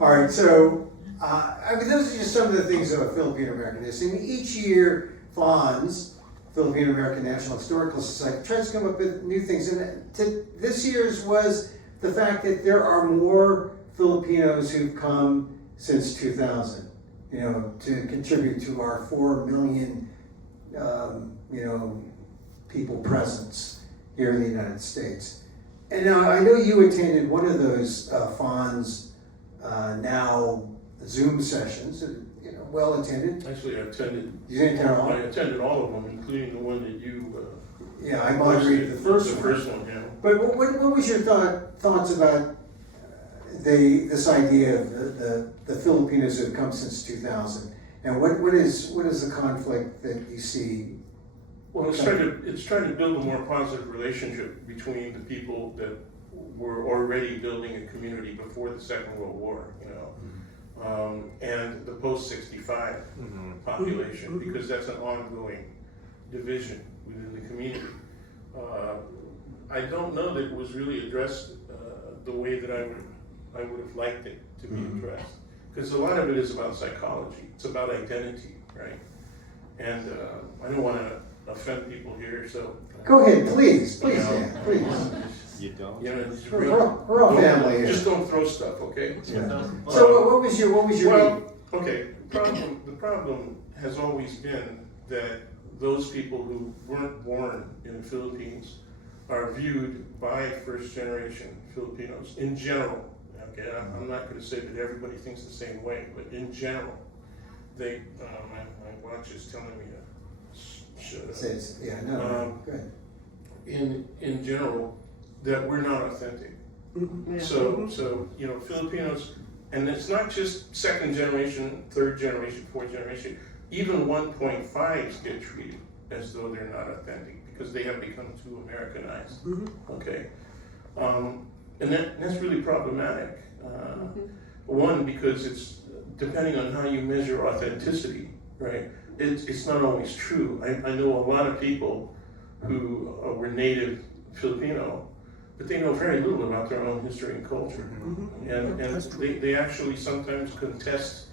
All right, so, those are just some of the things about Filipino American history. And each year, FONS, Filipino American National Historical Society, tries to come up with new things. And this year's was the fact that there are more Filipinos who've come since 2000. To contribute to our 4 million, people presence here in the United States. And now I know you attended one of those FONS now Zoom sessions, well attended. Actually, I attended. You didn't attend all? I attended all of them, including the one that you. Yeah, I moderated the first The one. first one, yeah. But what was your thoughts about this idea of the Filipinos who have come since 2000, and what is the conflict that you see? Well, it's trying to build a more positive relationship between the people that were already building a community before the Second World War, and the post-65 population, because that's an ongoing division within the community. I don't know that it was really addressed the way that I would have liked it to be addressed, because a lot of it is about psychology. It's about identity, right? And I don't want to offend people here, so. Go ahead, please, Dan, please. You don't? It's We're all family here. Just don't throw stuff, okay? So what was your Well, okay, the problem has always been that those people who weren't born in the Philippines are viewed by first generation Filipinos in general. Okay, I'm not going to say that everybody thinks the same way, but in general, my watch is telling me to shut up. Good. In general, that we're not authentic. So Filipinos, and it's not just second generation, third generation, fourth generation, even 1.5s get treated as though they're not authentic because they have become too Americanized. Okay, and that's really problematic. One, because it's depending on how you measure authenticity, right? It's not always true. I know a lot of people who were native Filipino, but they know very little about their own history and culture. And they actually sometimes contest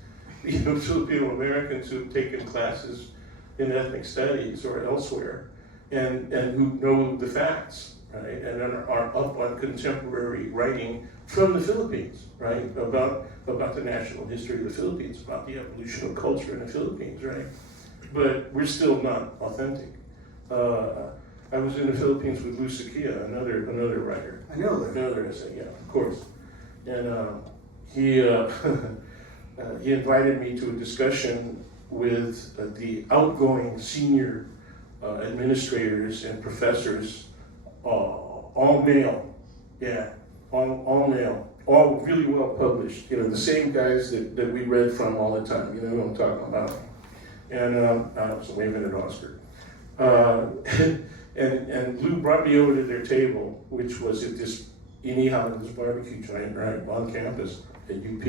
Filipino Americans who've taken classes in ethnic studies or elsewhere and who know the facts, right? And are up on contemporary writing from the Philippines, right? About the national history of the Philippines, about the evolution of culture in the Philippines, right? But we're still not authentic. I was in the Philippines with Lou Sakia, another writer. I know that. Another essay, yeah, of course. And he invited me to a discussion with the outgoing senior administrators and professors, all male, yeah, all male, all really well published. The same guys that we read from all the time. You know who I'm talking about. And so waving at Oscar. And Lou brought me over to their table, which was at this Inihala's barbecue joint, right, on campus at UP.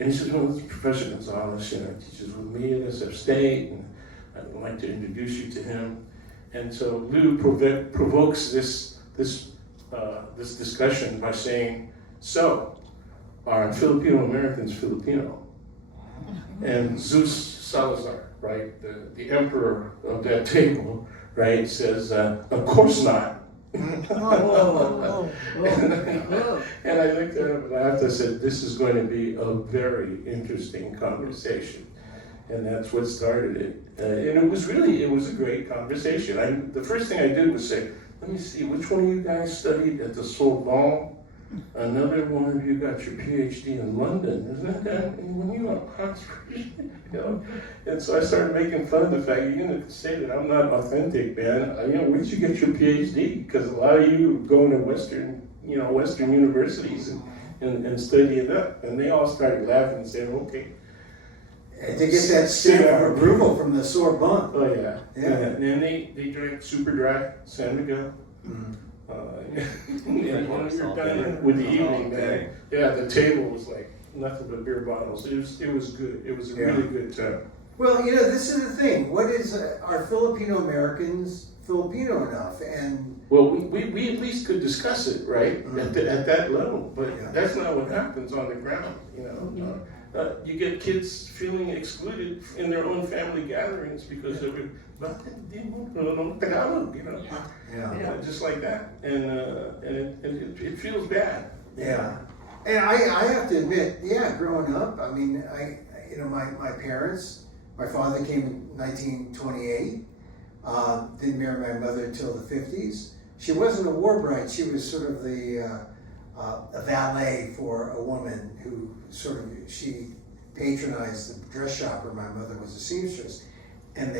And he says, well, this is Professor Gonzalez, you know, teaches with me at SF State, and I'd like to introduce you to him. And so Lou provokes this discussion by saying, so, are Filipino Americans Filipino? And Zeus Salazar, right, the emperor of that table, right, says, of course not. Whoa. And I looked at him and laughed. I said, this is going to be a very interesting conversation. And that's what started it. And it was a great conversation. The first thing I did was say, let me see, which one of you guys studied at the Sorbonne? Another one of you got your PhD in London. Isn't that when you were at Oxford? You know? And so I started making fun of the fact, you're going to say that I'm not authentic, man. You know, where did you get your PhD? Because a lot of you go into Western universities and study it up. And they all started laughing and saying, okay. And to get that stamp of approval from the Sorbonne. Oh, yeah. Yeah. And then they drank super dry San Miguel. Mhm. And when you're done with the evening, man, yeah, the table was like nothing but beer bottles. It was good. It was a really good time. Well, you know, this is the thing. What is, are Filipino Americans Filipino enough? And Well, we at least could discuss it, right, Mhm. at that level, but Yeah. that's not what happens on the ground, you know. You get kids feeling excluded in their own family gatherings because of it. Tagalog, you know. yeah. Just like that, and it feels bad. Yeah, and I have to admit, yeah, growing up, I mean, my parents, my father came in 1928, didn't marry my mother until the 50s. She wasn't a war bride, she was sort of a valet for a woman who she patronized the dress shop where my mother was a seamstress, and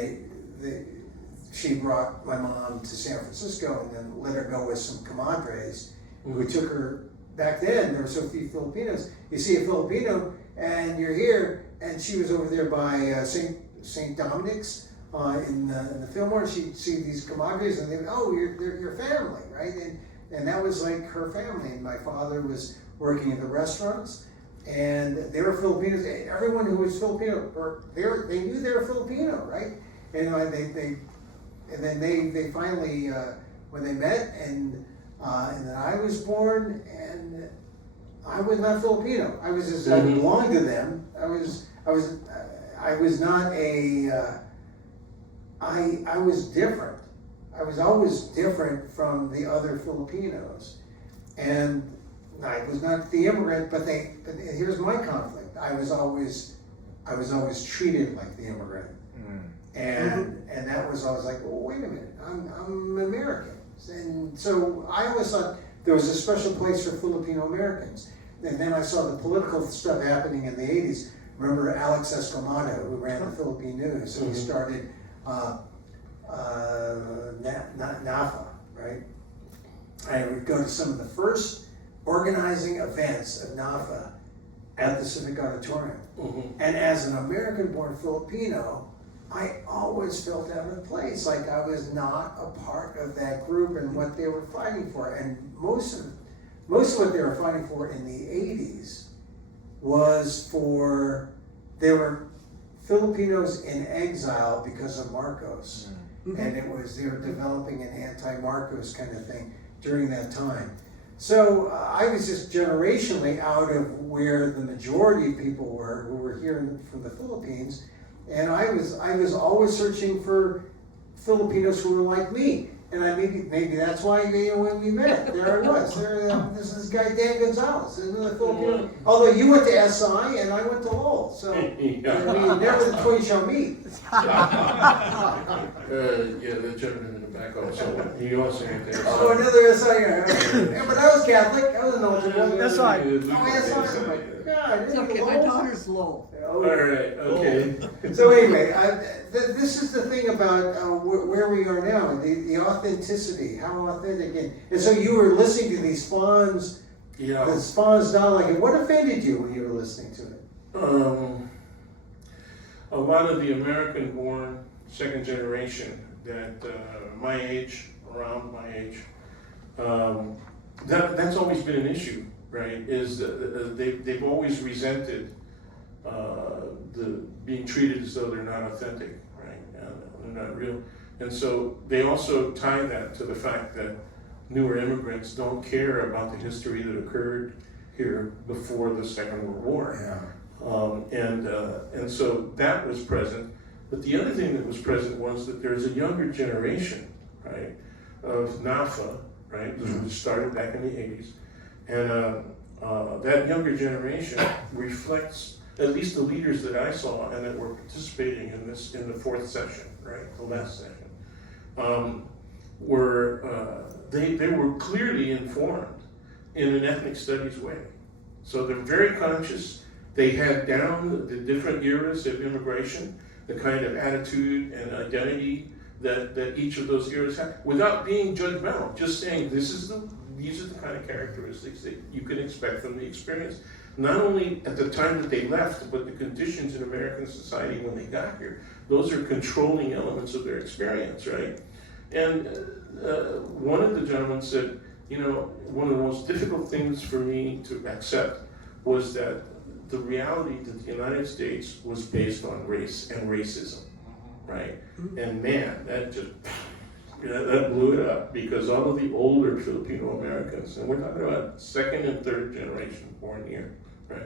she brought my mom to San Francisco and then let her go with some comadres who took her. Back then, there were so few Filipinos. You see a Filipino and you're here, and she was over there by St. Dominic's in the Fillmore. And she'd see these comadres and they'd, oh, they're your family, right? And that was like her family. And my father was working in the restaurants, and they were Filipinos. Everyone who was Filipino, they knew they were Filipino, right? And then they finally, when they met, and then I was born, and I was not Filipino. I was just, I belonged to them. I was not I was different. I was always different from the other Filipinos. And I was not the immigrant, but here's my conflict. I was always treated like the immigrant. And that was, I was like, well, wait a minute, I'm American. And so I always thought there was a special place for Filipino Americans. And then I saw the political stuff happening in the 80s. Remember Alex Escamado, who ran the Philippine News, and he started NAFA, right? I would go to some of the first organizing events of NAFA at the Civic Auditorium. And as an American-born Filipino, I always felt out of place, like I was not a part of that group and what they were fighting for. And most of what they were fighting for in the 80s was they were Filipinos in exile because of Marcos. And they were developing an anti-Marcos kind of thing during that time. So I was just generationally out of where the majority of people were who were here from the Philippines. And I was always searching for Filipinos who were like me. And maybe that's why when we met, there I was. This is this guy Dan Gonzalez, another Filipino. Although you went to SI and I went to Lowell, so never the twins shall meet. Yeah, the gentleman in the back also. He also went there. Oh, another SI guy. Yeah, but I was Catholic. I was an eligible. That's right. Oh, SI. God, It's okay, my daughter's low. All right, okay. So anyway, this is the thing about where we are now, the authenticity, how authentic. And so you were listening to these Fonz, Yeah. the Fonz dialogue, and what offended you when you were listening to it? A lot of the American-born second generation that my age, around my age, that's always been an issue, right? Is that they've always resented the being treated as though they're not authentic, right? They're not real. And so they also tie that to the fact that newer immigrants don't care about the history that occurred here before the Second World War. Yeah. And so that was present. But the other thing that was present was that there's a younger generation, right, of NAFA, right, which started back in the 80s. And that younger generation reflects at least the leaders that I saw and that were participating in the fourth session, right, the last session, they were clearly informed in an ethnic studies way. So they're very conscious. They had down the different eras of immigration, the kind of attitude and identity that each of those eras had, without being judgmental, just saying these are the kind of characteristics that you can expect from the experience. Not only at the time that they left, but the conditions in American society when they got here. Those are controlling elements of their experience, right? And one of the gentlemen said, you know, one of the most difficult things for me to accept was that the reality that the United States was based on race and racism, right? And man, that just, that blew it up, because all of the older Filipino Americans, and we're talking about second and third generation born here, right,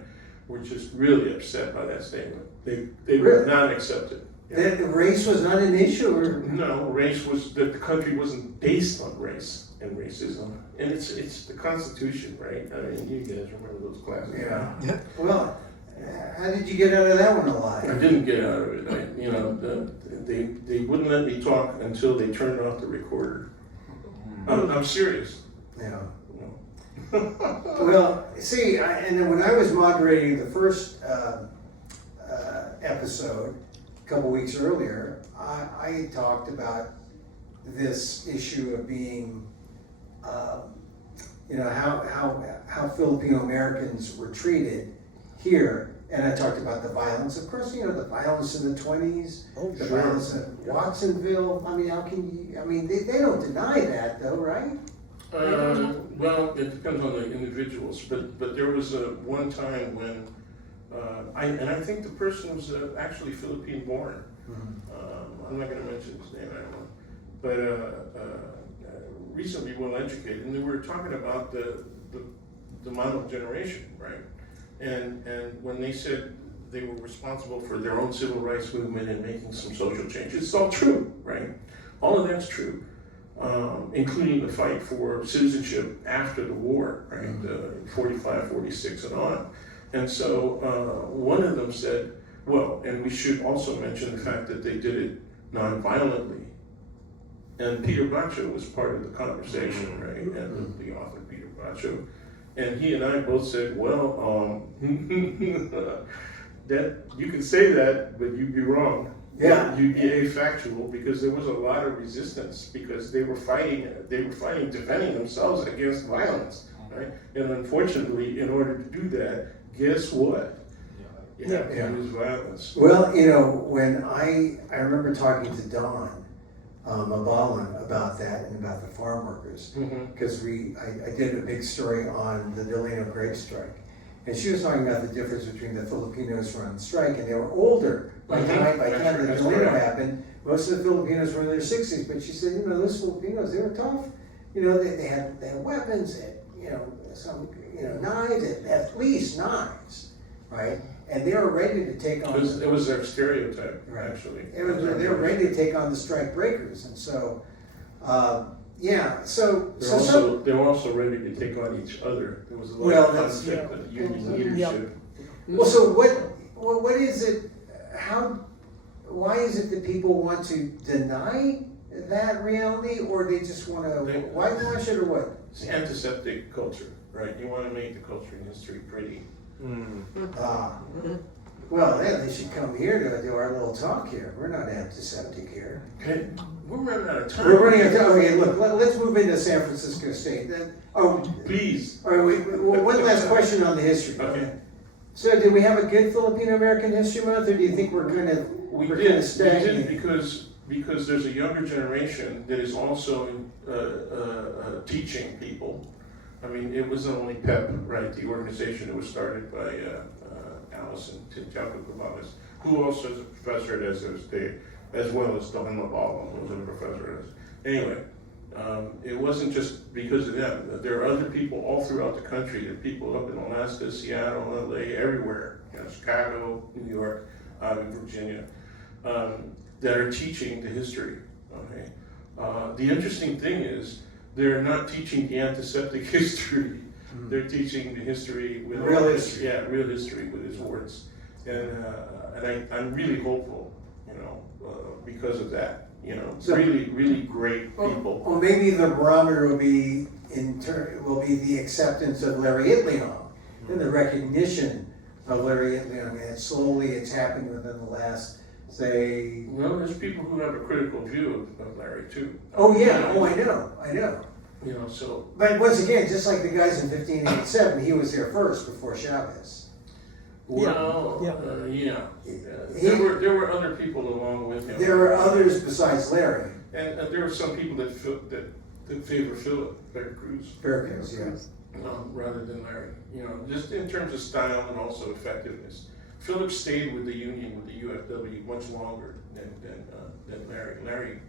were just really upset by that statement. They would Really? not accept it. That race was not an issue, or? No, race was, that the country wasn't based on race and racism. And it's the Constitution, right? I mean, you guys remember those classes. Yeah. Well, how did you get out of that one I alive? didn't get out of it. They wouldn't let me talk until they turned off the recorder. I'm serious. Yeah. No. Well, see, and then when I was moderating the first episode a couple weeks earlier, I talked about this issue of being, how Filipino Americans were treated here, and I talked about the violence. Of course, the violence in the 20s, the sure. violence in Watsonville. I mean, how can you? I mean, they don't deny that, though, right? Well, it depends on the individuals, but there was one time when, I think the person was actually Philippine born. I'm not going to mention his name, I don't know, but recently well educated, and they were talking about the Manok generation, right? And when they said they were responsible for their own civil rights movement and making some social change, it's all true, right? All of that's true. Including the fight for citizenship after the war, right, 45, 46 and on. And so one of them said, well, and we should also mention the fact that they did it non-violently. And Peter Bacho was part of the conversation, right, and the author, Peter Bacho. And he and I both said, well, that you can say that, but you'd be wrong. Yeah. You'd be afactual, because there was a lot of resistance, because they were fighting defending themselves against violence, right? And unfortunately, in order to do that, guess what? You have to use violence. Well, when I remember talking to Don Mabalan about that and about the farm workers, because I did a big story on the Delano grape strike, and she was talking about the difference between the Filipinos who were on strike, and they were older. By the time the Delano happened, most of the Filipinos were in their 60s, but she said, those Filipinos, they were tough. They had weapons, some knives, at least knives, right? And they were ready to take on. It was their stereotype, Right. actually. They were ready to take on the strike breakers, and so, They were also ready to take on each other. There was a lot of conflict with union leadership. Well, so what is it? Why is it that people want to deny that reality, or they just want to whitewash it, or what? It's antiseptic culture, right? You want to make the culture and history pretty. Well, then they should come here to do our little talk here. We're not antiseptic here. Okay, we're running out of time. We're running out of time. Okay, look, let's move into San Francisco State. Please. All right, one last question on the history. Okay. So, did we have a good Filipino American History Month, or do you think we're kind of We kind did of stagnating? because because there's a younger generation that is also teaching people. I mean, it wasn't only PEP, right, the organization that was started by Allison Tintelka-Gomez, who also is a professor at SF State, as well as Don LaBalla, who was a professor at Anyway, it wasn't just because of them. There are other people all throughout the country. There are people up in Alaska, Seattle, LA, everywhere, Chicago, New York, Virginia, that are teaching the history. Okay, the interesting thing is they're not teaching the antiseptic history. They're teaching the history with Real history. Yeah, real history with its words, and I'm really hopeful, because of that. So- Really great people. Well, maybe the barometer will be the acceptance of Larry Itliong and the recognition of Larry Itliong, and slowly it's happened within the last, say. Well, there's people who have a critical view of Larry too. Oh yeah, I know. So But once again, just like the guys in 1587, he was there first before Chavez. well, Yeah. There were other people along with him. There are others besides Larry. and there were some people that favor Philip Cruz. Fairfields, yeah. Rather than Larry. Just in terms of style and also effectiveness. Philip stayed with the Union, with the UFW, much longer than Larry. Larry,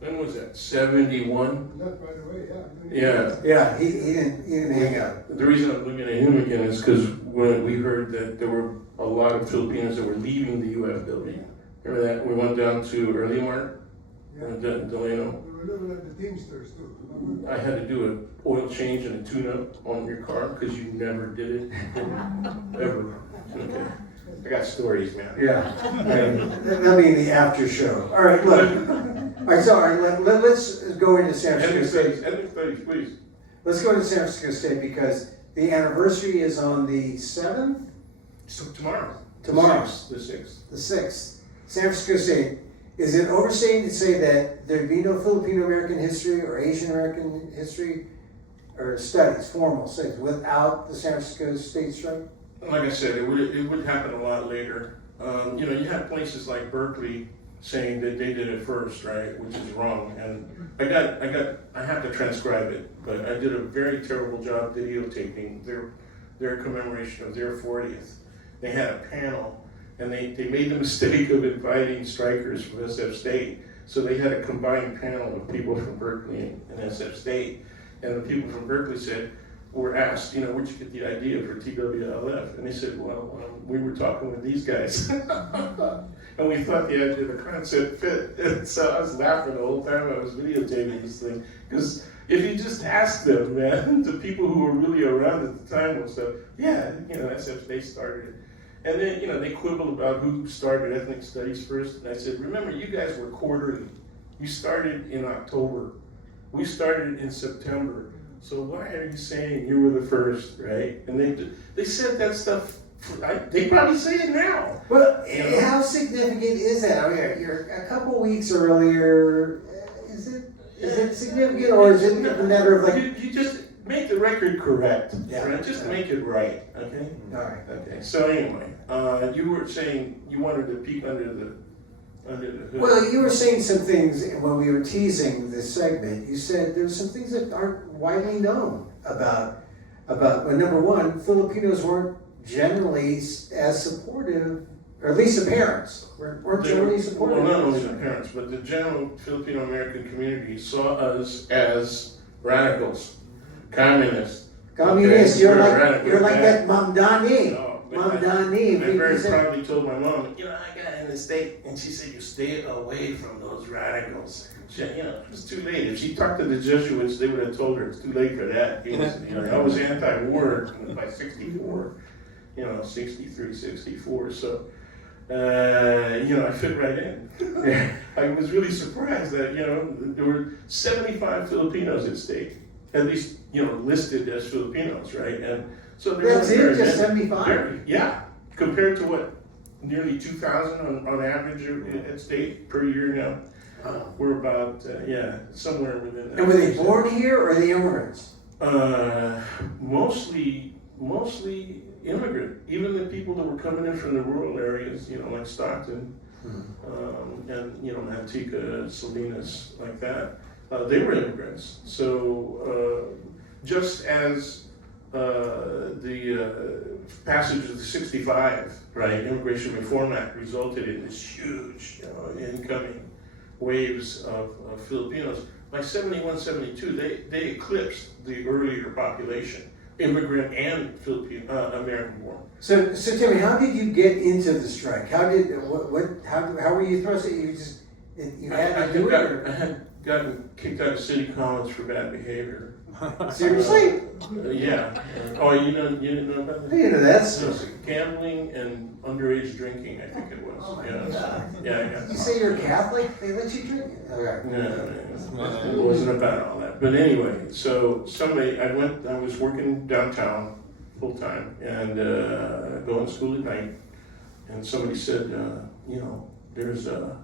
when was that? 71? Left right away, Yeah. Yeah, he didn't hang out. The reason I'm looking at him again is because when we heard that there were a lot of Filipinos that were leaving the UFW. Remember that? We went down to Early Mart, Delano. We were living at the Teamsters too. I had to do an oil change and a tune-up on your car because you never did it. Ever. Okay. I got stories, man. Yeah. That'll be the after show. All right, look. Let's go into San Francisco State. Ethnic studies, please. Let's go to San Francisco State because the anniversary is on the 7th? So tomorrow. Tomorrow. The 6th. The 6th. San Francisco State. Is it overstating to say that there'd be no Filipino American history or Asian American history or studies, formal studies, without the San Francisco State strike? Like I said, it would happen a lot later. You had places like Berkeley saying that they did it first, right? Which is wrong. And I have to transcribe it, but I did a very terrible job videotaping their commemoration of their 40th. They had a panel. And they made the mistake of inviting strikers from SF State. So they had a combined panel of people from Berkeley and SF State. And the people from Berkeley were asked, where'd you get the idea for TWLF? And they said, well, we were talking with these guys. And we thought the idea, the concept fit. And so I was laughing the whole time I was videotaping this thing. Because if you just ask them, man, the people who were really around at the time and stuff, yeah, SF State started it. And then, they quibbled about who started ethnic studies first. And I said, remember, you guys were quarterly. You started in October. We started in September. So why are you saying you were the first, right? And they said that stuff. They probably say it now. Well, how significant is that? I mean, you're a couple weeks earlier. Is it significant, or is it a matter of like? You just make the record correct. Yeah. Right? Just make it right. Okay. All right. Okay. So anyway, you were saying you wanted to peek under the hood. Well, you were saying some things when we were teasing this segment. You said there's some things that aren't widely known about. Well, number one, Filipinos weren't generally as supportive, or at least the parents weren't generally supportive. Well, not only the parents, but the general Filipino American community saw us as radicals, communists. Communists, Okay, you're we're like radical, that Mom Dani. No, Mom Dani. I very proudly told my mom, I got in the state, and she said, you stay away from those radicals. She, it's too late. If she talked to the Jesuits, they would have told her it's too late for that. I was anti-war by 64, 63, 64. So, I fit right in. I was really surprised that, there were 75 Filipinos at stake, at least, listed as Filipinos, right? And so there That's weren't it, very just many. 75? Yeah, compared to what, nearly 2,000 on average at state per year now. We're about, somewhere within that. And were they born here or are they immigrants? Mostly immigrant. Even the people that were coming in from the rural areas, like Stockton, and, you know, Antigua, Salinas, like that. They were immigrants. So just as the passage of the 65, right, Immigration Reform Act resulted in this huge, you know, incoming waves of Filipinos. By 71, 72, they eclipsed the earlier population, immigrant and Filipino, American born. So Timmy, how did you get into the strike? How were you thrust? You just, you had to do it? Or? I had gotten kicked out of City College for bad behavior. Seriously? Yeah. Oh, you didn't know about I that? didn't know that. It was gambling and underage drinking, I think it was. Oh my Yeah. God. Yeah, I got You say you're Catholic? They let you drink? Okay. No, it wasn't about all that. But anyway, so I was working downtown full time and going to school at night, and somebody said, you know, there's a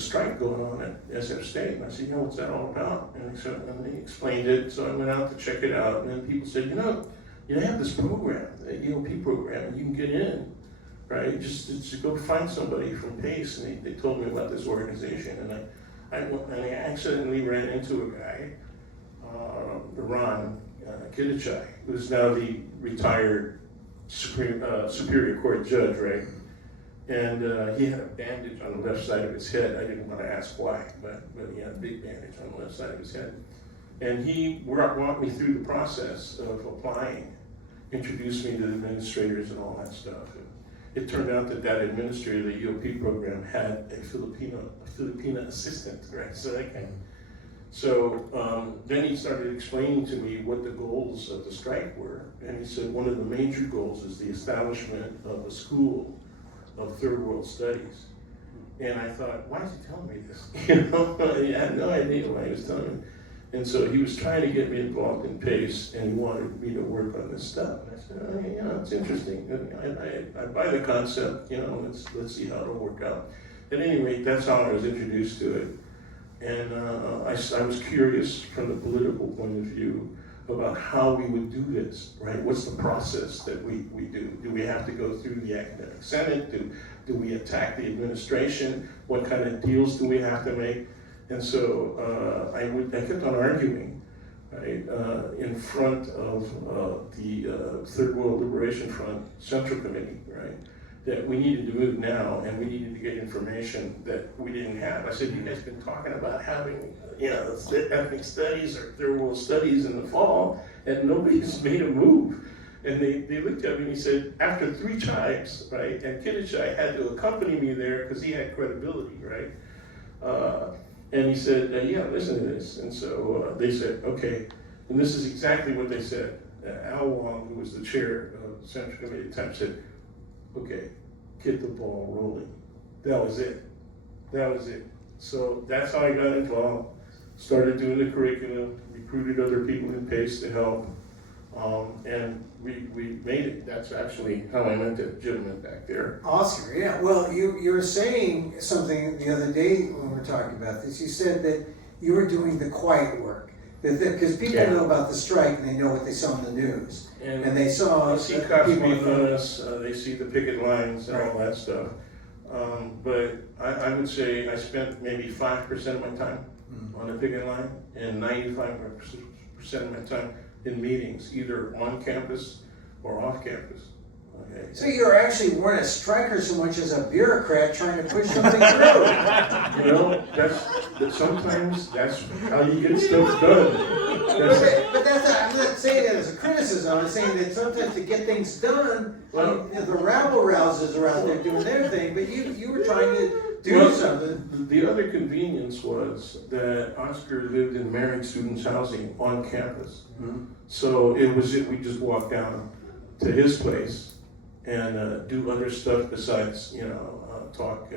strike going on at SF State. And I said, you know, what's that all about? And they explained it, so I went out to check it out, and then people said, you know, you have this program, the EOP program, and you can get in, right? Just go find somebody from PACE, and they told me about this organization, and I accidentally ran into a guy, Ron Kidichai, who's now the retired Superior Court judge, right? And he had a bandage on the left side of his head. I didn't want to ask why, but he had a big bandage on the left side of his head. And he walked me through the process of applying, introduced me to the administrators and all that stuff. And it turned out that administrator, the EOP program, had a Filipina assistant, right? So then he started explaining to me what the goals of the strike were. And he said one of the major goals is the establishment of a school of third world studies. And I thought, why is he telling me this? You know, I had no idea why he was telling me. And so he was trying to get me involved in PACE, and he wanted me to work on this stuff. And I said, oh, you know, it's interesting. I buy the concept, you know, let's see how it'll work out. At any rate, that's how I was introduced to it. And I was curious from the political point of view about how we would do this, right? What's the process that we do? Do we have to go through the academic senate? Do we attack the administration? What kind of deals do we have to make? And so I kept on arguing, right, in front of the Third World Liberation Front Central Committee, right, that we needed to move now and we needed to get information that we didn't have. I said, you guys been talking about having, you know, ethnic studies or third world studies in the fall, and nobody's made a move. And they looked at me and he said, after 3 times, right, and Kidichai had to accompany me there because he had credibility, right? And he said, yeah, listen to this. And so they said, okay. And this is exactly what they said. Al Wong, who was the chair of the Central Committee at the time, said, okay, get the ball rolling. That was it. So that's how I got involved. Started doing the curriculum, recruited other people in PACE to help, and we made it. That's actually how I met that gentleman back there. Oscar, yeah. Well, you were saying something the other day when we were talking about this. You said that you were doing the quiet work. Because people know about the strike and they know what they saw in the news. And they saw... They see cops beating on us, they see the picket lines and all that stuff. But I would say I spent maybe 5% of my time on the picket line and 95% of my time in meetings, either on campus or off campus. Okay. So you actually weren't a striker so much as a bureaucrat trying to push something through. You know, sometimes that's how you get stuff done. But I'm not saying that as a criticism. I'm saying that sometimes to get things done, Well, the rabble rousers are out there doing their thing, but you were trying to do something. The other convenience was that Oscar lived in married students' housing on campus. Mm-hmm. So we just walked down to his place and do other stuff besides, you know, talk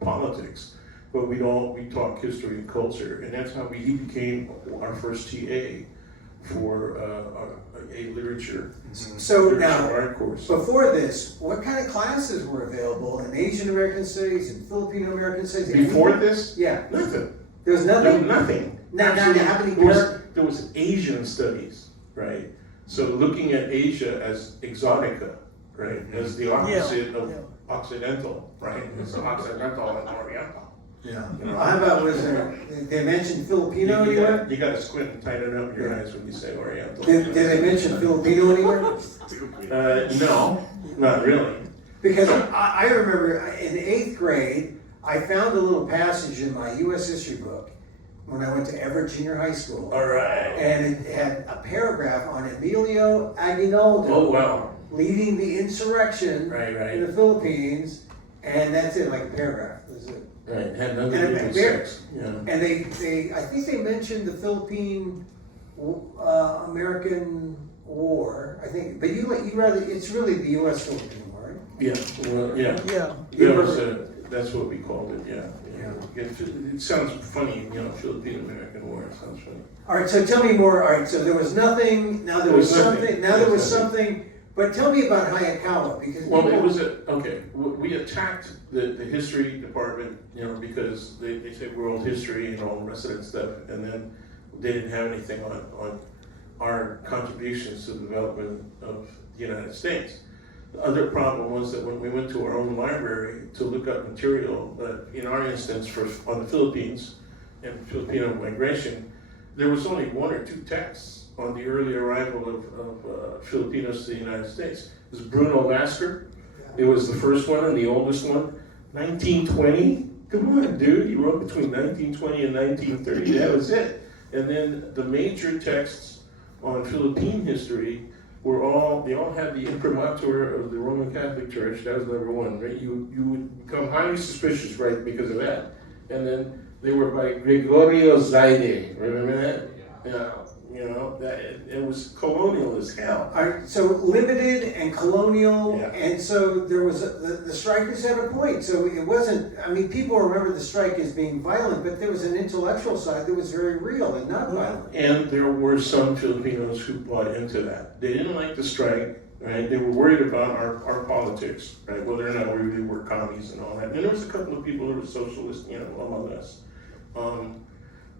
politics. But we talk history and culture, and that's how he became our first TA for a literature. So now, art course. before this, what kind of classes were available in Asian American Studies and Filipino American Studies? Before this, Yeah. nothing. There was There nothing? was nothing. Now, Actually, how many there was Asian studies, right? So looking at Asia as exotica, right, as the opposite of Occidental, right? It's Occidental and Oriental. Yeah. You know? How about, was there, they mentioned Filipino anywhere? You gotta squint and tighten up your eyes when you say Oriental. Did they mention Filipino anywhere? No, not really. Because I remember in 8th grade, I found a little passage in my U.S. history book when I went to Everett Junior High School. All right. And it had a paragraph on Emilio Aguinaldo. Oh, wow. Leading the insurrection Right, in right, the Philippines, and that's it, like a paragraph. That's it. right. Had nothing And to do with they're- sex, yeah. And they, I think they mentioned the Philippine American War. I think, but you rather, it's really the U.S. Philippine War, right? Yeah, well, yeah. Yeah. That was, that's what we called it, yeah. It sounds funny, you know, Philippine American War, it sounds funny. All right, so tell me more. All right, so there was nothing. Now there was There was nothing. something. Now there was There was something. But tell me about Hayakawa, because Well, it people- was okay, we attacked the history department, you know, because they say world history and all the rest of that stuff, and then they didn't have anything on our contributions to the development of the United States. The other problem was that when we went to our own library to look up material, in our instance on the Philippines and Filipino migration, there was only 1 or 2 texts on the early arrival of Filipinos to the United States. It was Bruno Lasker. It was the first one and the oldest one. 1920? Come on, dude. He wrote between 1920 and 1930. That was it. And then the major texts on Philippine history they all had the imprimatur of the Roman Catholic Church. That was number 1, right? You would become highly suspicious, right, because of that. And then they were by Gregorio Zaide. Remember that? Yeah. You know, that it was colonial as hell. All right, so limited and colonial, Yeah. and so there was the strikers had a point. So it wasn't. I mean, people remember the strike as being violent, but there was an intellectual side that was very real and not violent. And there were some Filipinos who bought into that. They didn't like the strike, right? They were worried about our politics, right? Whether or not we really were commies and all that. And there was a couple of people who were socialists, you know, among us.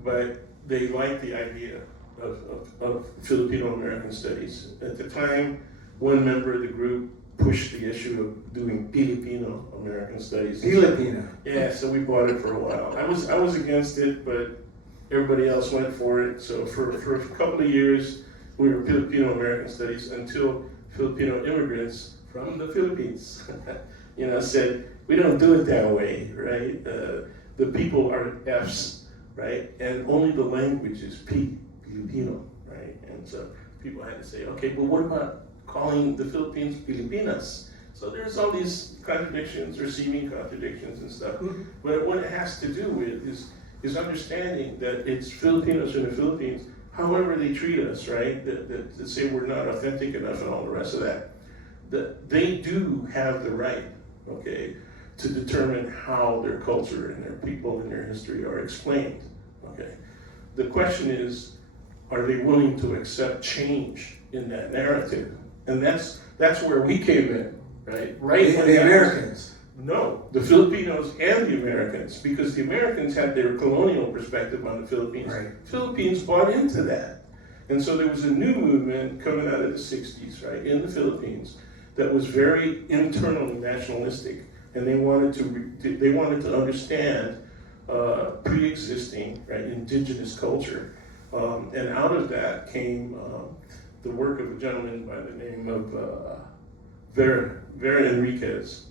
But they liked the idea of Filipino American studies. At the time, one member of the group pushed the issue of doing Filipino American studies. Filipino. Yeah, so we bought it for a while. I was against it, but everybody else went for it. So for a couple of years, we were Filipino American studies until Filipino immigrants from the Philippines, you know, said, we don't do it that way, right? The people are Fs, right? And only the language is P, Filipino, right? And so people had to say, okay, but what about calling the Philippines Filipinas? So there's all these contradictions, receiving contradictions and stuff. But what it has to do with is understanding that it's Filipinos in the Philippines, however they treat us, right? That say we're not authentic enough and all the rest of that. That they do have the right, okay, to determine how their culture and their people and their history are explained, okay? The question is, are they willing to accept change in that narrative? And that's where we came in, right? Right. when The that- Americans. No, the Filipinos and the Americans, because the Americans had their colonial perspective on the Philippines. Right. Philippines bought into that. And so there was a new movement coming out of the 60s, right, in the Philippines that was very internally nationalistic. And they wanted to understand pre-existing, right, indigenous culture. And out of that came the work of a gentleman by the name of Vera Enriquez.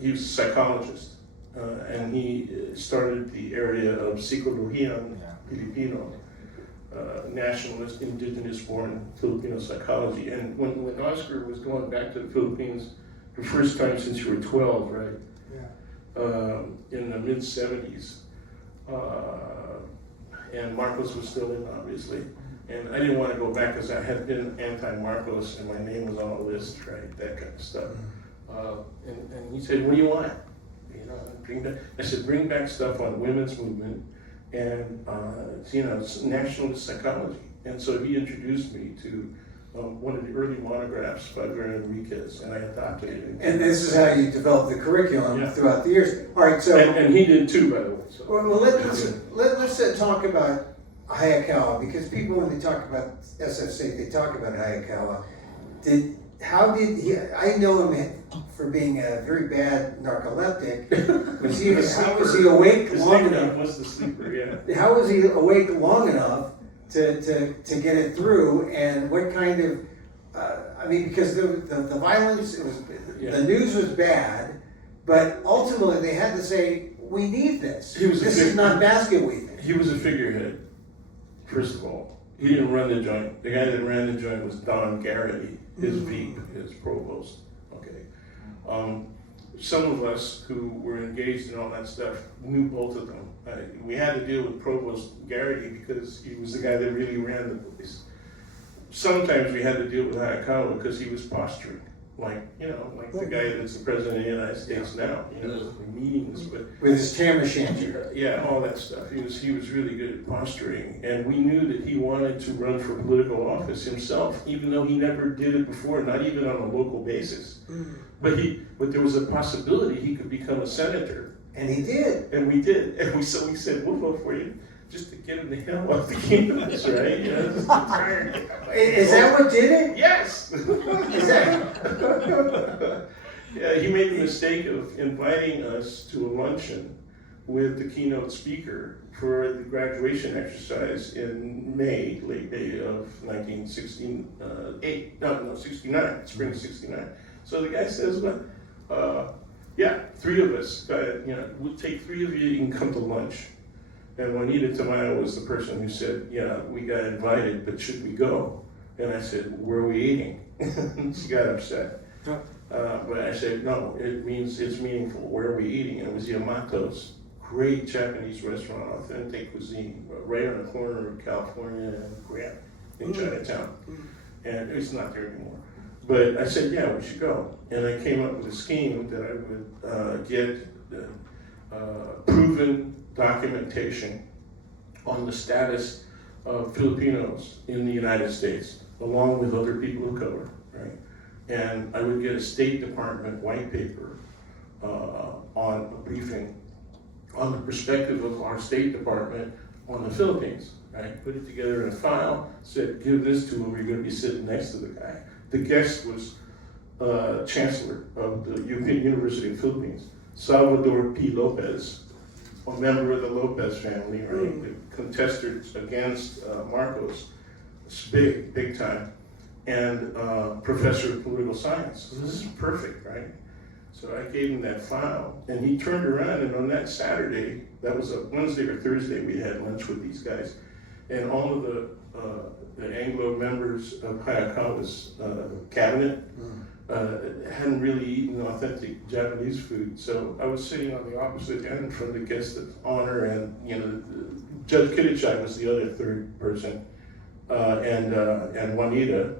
He was a psychologist, and he started the area of Psicologian Filipino, nationalist, indigenous-born Filipino psychology. And when Oscar was going back to the Philippines the first time since you were 12, right? Yeah. In the mid-70s, and Marcos was still in, obviously. And I didn't want to go back because I had been anti-Marcos and my name was on a list, right? That kind of stuff. And he said, "What do you want?" You know, bring back. I said, "Bring back stuff on women's movement and nationalist psychology." And so he introduced me to one of the early monographs by Vera Enriquez, and I adopted it. And this is how you develop the curriculum Yeah. throughout the years. All right, so And he did too, by the way. So. well, let's talk about Hayakawa, because people, when they talk about SFC, they talk about Hayakawa. how did he, I know him for being a very bad narcoleptic. How was he awake His long nickname enough? was the sleeper, yeah. How was he awake long enough to get it through, and what kind of, I mean, because the violence, it was, Yeah. the news was bad, but ultimately they had to say, we need this. He was a This big- is not basket weaving. He was a figurehead, first of all. He didn't run the joint. The guy that ran the joint was Don Garrity, his veep, his provost, okay? Some of us who were engaged in all that stuff knew both of them. We had to deal with Provost Garrity because he was the guy that really ran the place. Sometimes we had to deal with Hayakawa because he was posturing, like the guy that's the president of the United States now, in meetings, but With his tam o'shanter. yeah, all that stuff. He was really good at posturing, and we knew that he wanted to run for political office himself, even though he never did it before, not even on a local basis. But there was a possibility he could become a senator, And he did. and we did. And so we said, we'll vote for you, just to get him the hell off the campus, right? Just get tired. Is that what did it? Yes. Is that? Yeah, he made the mistake of inviting us to a luncheon with the keynote speaker for the graduation exercise in May, late May of 69, spring of 69. So the guy says, well, yeah, 3 of us, we'll take 3 of you, you can come to lunch. And Juanita Tamayo was the person who said, yeah, we got invited, but should we go? And I said, where are we eating? She got upset. But I said, no, it means it's meaningful. Where are we eating? And it was Yamato's, great Japanese restaurant, authentic cuisine, right on the corner of California and Grant in Chinatown. And it's not there anymore. But I said, yeah, we should go. And I came up with a scheme that I would get proven documentation on the status of Filipinos in the United States, along with other people of color, right? And I would get a State Department white paper on a briefing on the perspective of our State Department on the Philippines, right? Put it together in a file, said, give this to him, you're gonna be sitting next to the guy. The guest was Chancellor of the University of Philippines, Salvador P. Lopez, a member of the Lopez family, right? The contested against Marcos, it's big time, and professor of political science. So this is perfect, right? So I gave him that file, and he turned around, and on that Saturday, that was a Wednesday or Thursday, we had lunch with these guys, and all of the Anglo members of Hayakawa's cabinet hadn't really eaten authentic Japanese food. So I was sitting on the opposite end from the guest of honor, and Judge Kidichai was the other third person, and Juanita,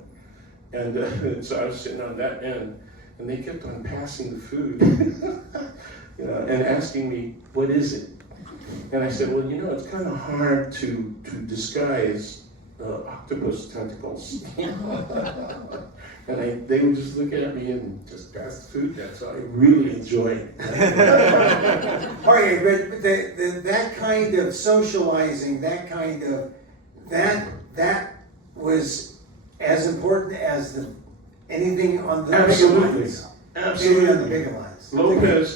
and so I was sitting on that end, and they kept on passing the food, and asking me, what is it? And I said, well, it's kind of hard to disguise octopus tentacles. And they would just look at me and just pass the food. That's how I really enjoy it. All right, but that kind of socializing, that was as important as anything on the Absolutely. bigger lines. Absolutely. Anything on the bigger lines.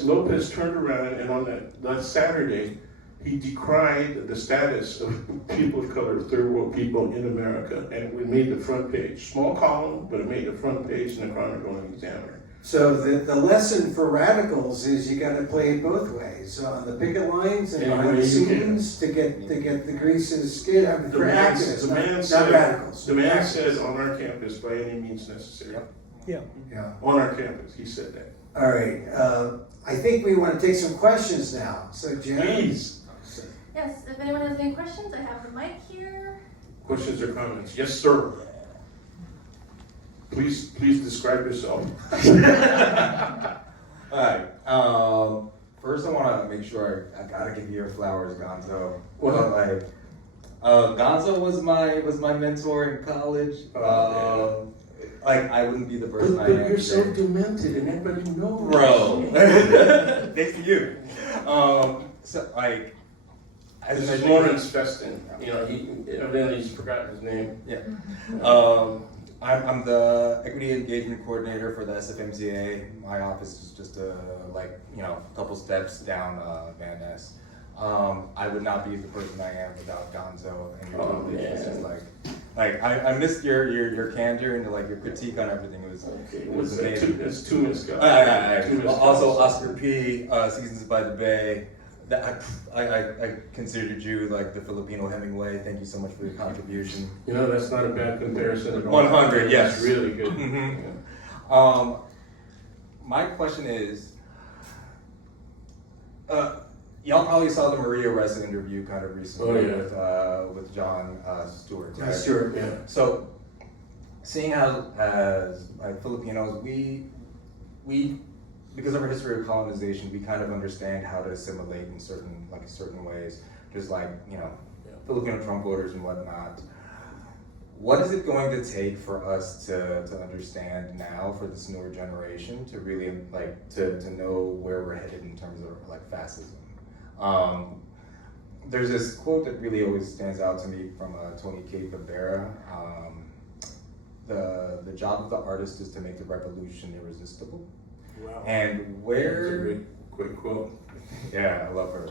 Lopez turned around, and on that Saturday, he decried the status of people of color, third world people in America, and we made the front page. Small column, but it made the front page in the Chronicle and Examiner. So the lesson for radicals is you got to play it both ways, on the picket lines and Any behind way the you can. scenes to get the greases for activists, The man not said, radicals. the man Activists. said on our campus, by any means necessary. Yeah. On our campus, he said that. All right. I think we want to take some questions now. So Jen. Please, Yes, if anyone has any questions, I have the mic here. questions or comments? Yes, sir. Please describe yourself. Alright, first I want to make sure I gotta give you your flowers, Gonzo. What? Gonzo was my mentor in college. I wouldn't be the person I But am you're so today. demented, and everybody knows. Bro, thanks to you. This is Lawrence Festin. Evidently he's forgotten his name. Yeah. I'm the equity engagement coordinator for the SFMCA. My office is just a couple steps down Van Ness. I would not be the person I am without Gonzo and your television. It's just I missed your candor and your critique on everything. It was amazing. It's 2 minutes ago. Also, Oscar P. Seasons by the Bay. I considered you like the Filipino Hemingway. Thank you so much for your contribution. You know, that's not a bad comparison at all. 100, yes. It's really good. Mm-hmm. My question is, y'all probably saw the Maria Ressa interview kind of recently with Jon Stewart. Yeah, Stewart, yeah. So, seeing how as Filipinos, we because of our history of colonization, we kind of understand how to assimilate in certain ways, just Filipino trunk voters and whatnot. What is it going to take for us to understand now, for this newer generation, to really to know where we're headed in terms of fascism? There's this quote that really always stands out to me from Tony K. Barbera. The job of the artist is to make the revolution irresistible. Wow. And That's a great quick quote. yeah, I love her.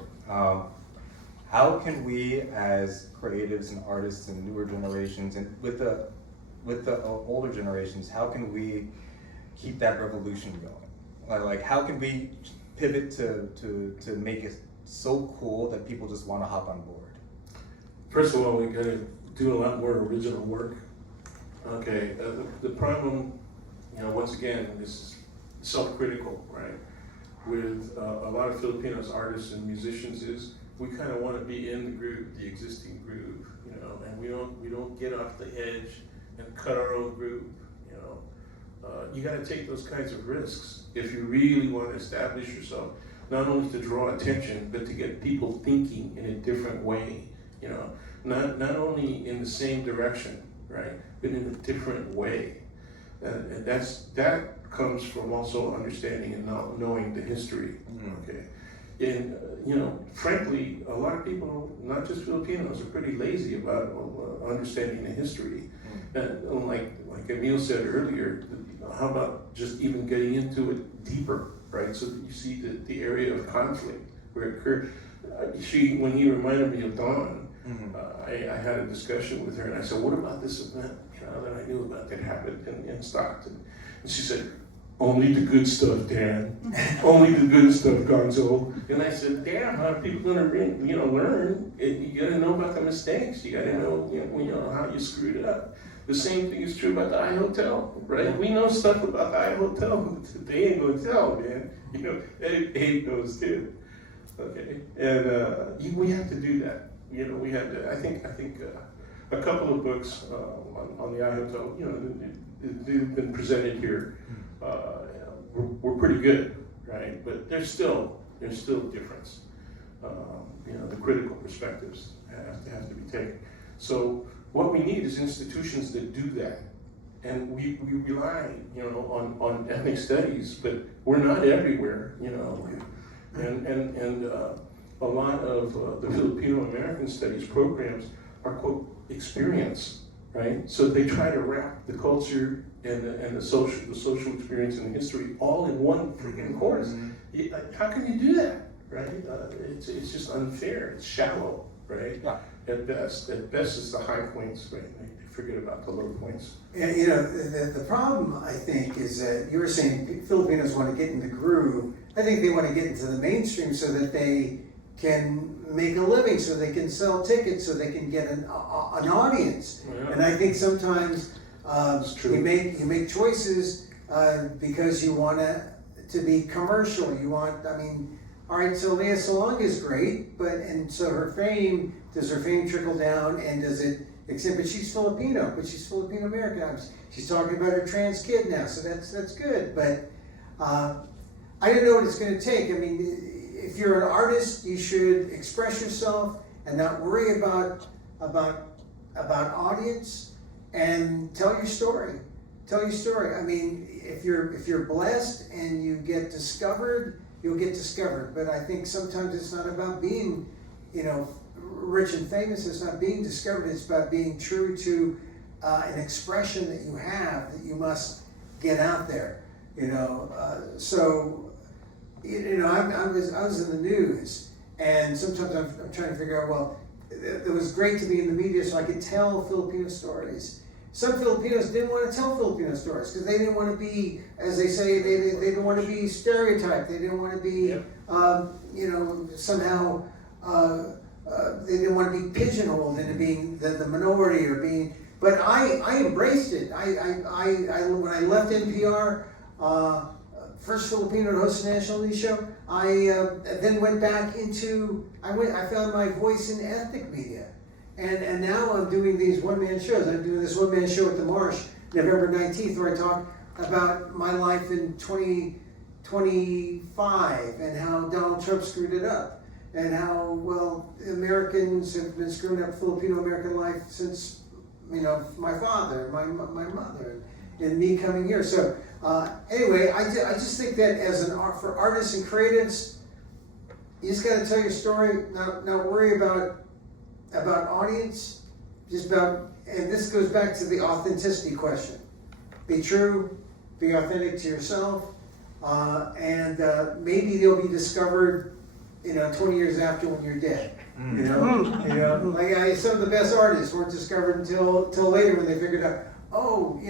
How can we, as creatives and artists and newer generations, and with the older generations, how can we keep that revolution going? How can we pivot to make it so cool that people just want to hop on board? First of all, we got to do a lot more original work. Okay, the problem, once again, is self-critical, right? With a lot of Filipinos, artists and musicians, is we kind of want to be in the groove, the existing groove, and we don't get off the edge and cut our own groove, You got to take those kinds of risks if you really want to establish yourself, not only to draw attention, but to get people thinking in a different way, not only in the same direction, right, but in a different way. And that comes from also understanding and knowing the history, okay? And, frankly, a lot of people, not just Filipinos, are pretty lazy about understanding the history. And like Emil said earlier, how about just even getting into it deeper, right? So that you see the area of conflict where it occurred. When he reminded me of Dawn, I had a discussion with her, and I said, what about this event, that I knew about that happened in Stockton? And she said, only the good stuff, Dan. Only the good stuff, Gonzo. And I said, damn, how are people gonna learn? You gotta know about the mistakes. You gotta know, how you screwed it up. The same thing is true about the I Hotel, right? We know stuff about the I Hotel, but they ain't gonna tell, man. Abe knows too. Okay, and we have to do that. We have to. I think a couple of books on the I Hotel, they've been presented here. We're pretty good, right? But there's still a difference. The critical perspectives have to be taken. So what we need is institutions that do that, and we rely, on ethnic studies, but we're not everywhere, and a lot of the Filipino American studies programs are quote experience, right? So they try to wrap the culture and the social experience and the history all in one freaking course. How can you do that, right? It's just unfair. It's shallow, right? Yeah. At best it's the high points, right? They forget about the low points. And the problem, I think, is that you were saying Filipinos want to get in the groove. I think they want to get into the mainstream so that they can make a living, so they can sell tickets, so they can get an audience. Yeah. And I think sometimes true. you make choices because you want to be commercial. All right, so Lea Salonga is great, but so does her fame trickle down, and does it exhibit? She's Filipino, but she's Filipino American. She's talking about her trans kid now, so that's good. But I don't know what it's going to take. If you're an artist, you should express yourself and not worry about audience, and tell your story. Tell your story. If you're blessed and you get discovered, you'll get discovered. But I think sometimes it's not about being, rich and famous. It's not being discovered. It's about being true to an expression that you have that you must get out there. So I was in the news, and sometimes I'm trying to figure out, well, it was great to be in the media so I could tell Filipino stories. Some Filipinos didn't want to tell Filipino stories because they didn't want to be, as they say, they didn't want to be stereotyped. They didn't want to be, somehow, they didn't want to be pigeonholed into being the minority or being. But I embraced it. I when I left NPR, first Filipino to host a national news show, I then went back into. I found my voice in ethnic media. And now I'm doing these one-man shows. I'm doing this one-man show at the Marsh, November 19th, where I talk about my life in 2025 and how Donald Trump screwed it up, and how, well, Americans have been screwing up Filipino-American life since, my father, my mother, and me coming here. So anyway, I just think that as for artists and creatives, you just got to tell your story, not worry about audience, just about, and this goes back to the authenticity question. Be true, be authentic to yourself, and maybe they'll be discovered, 20 years after when you're dead. Like some of the best artists weren't discovered until later when they figured out, what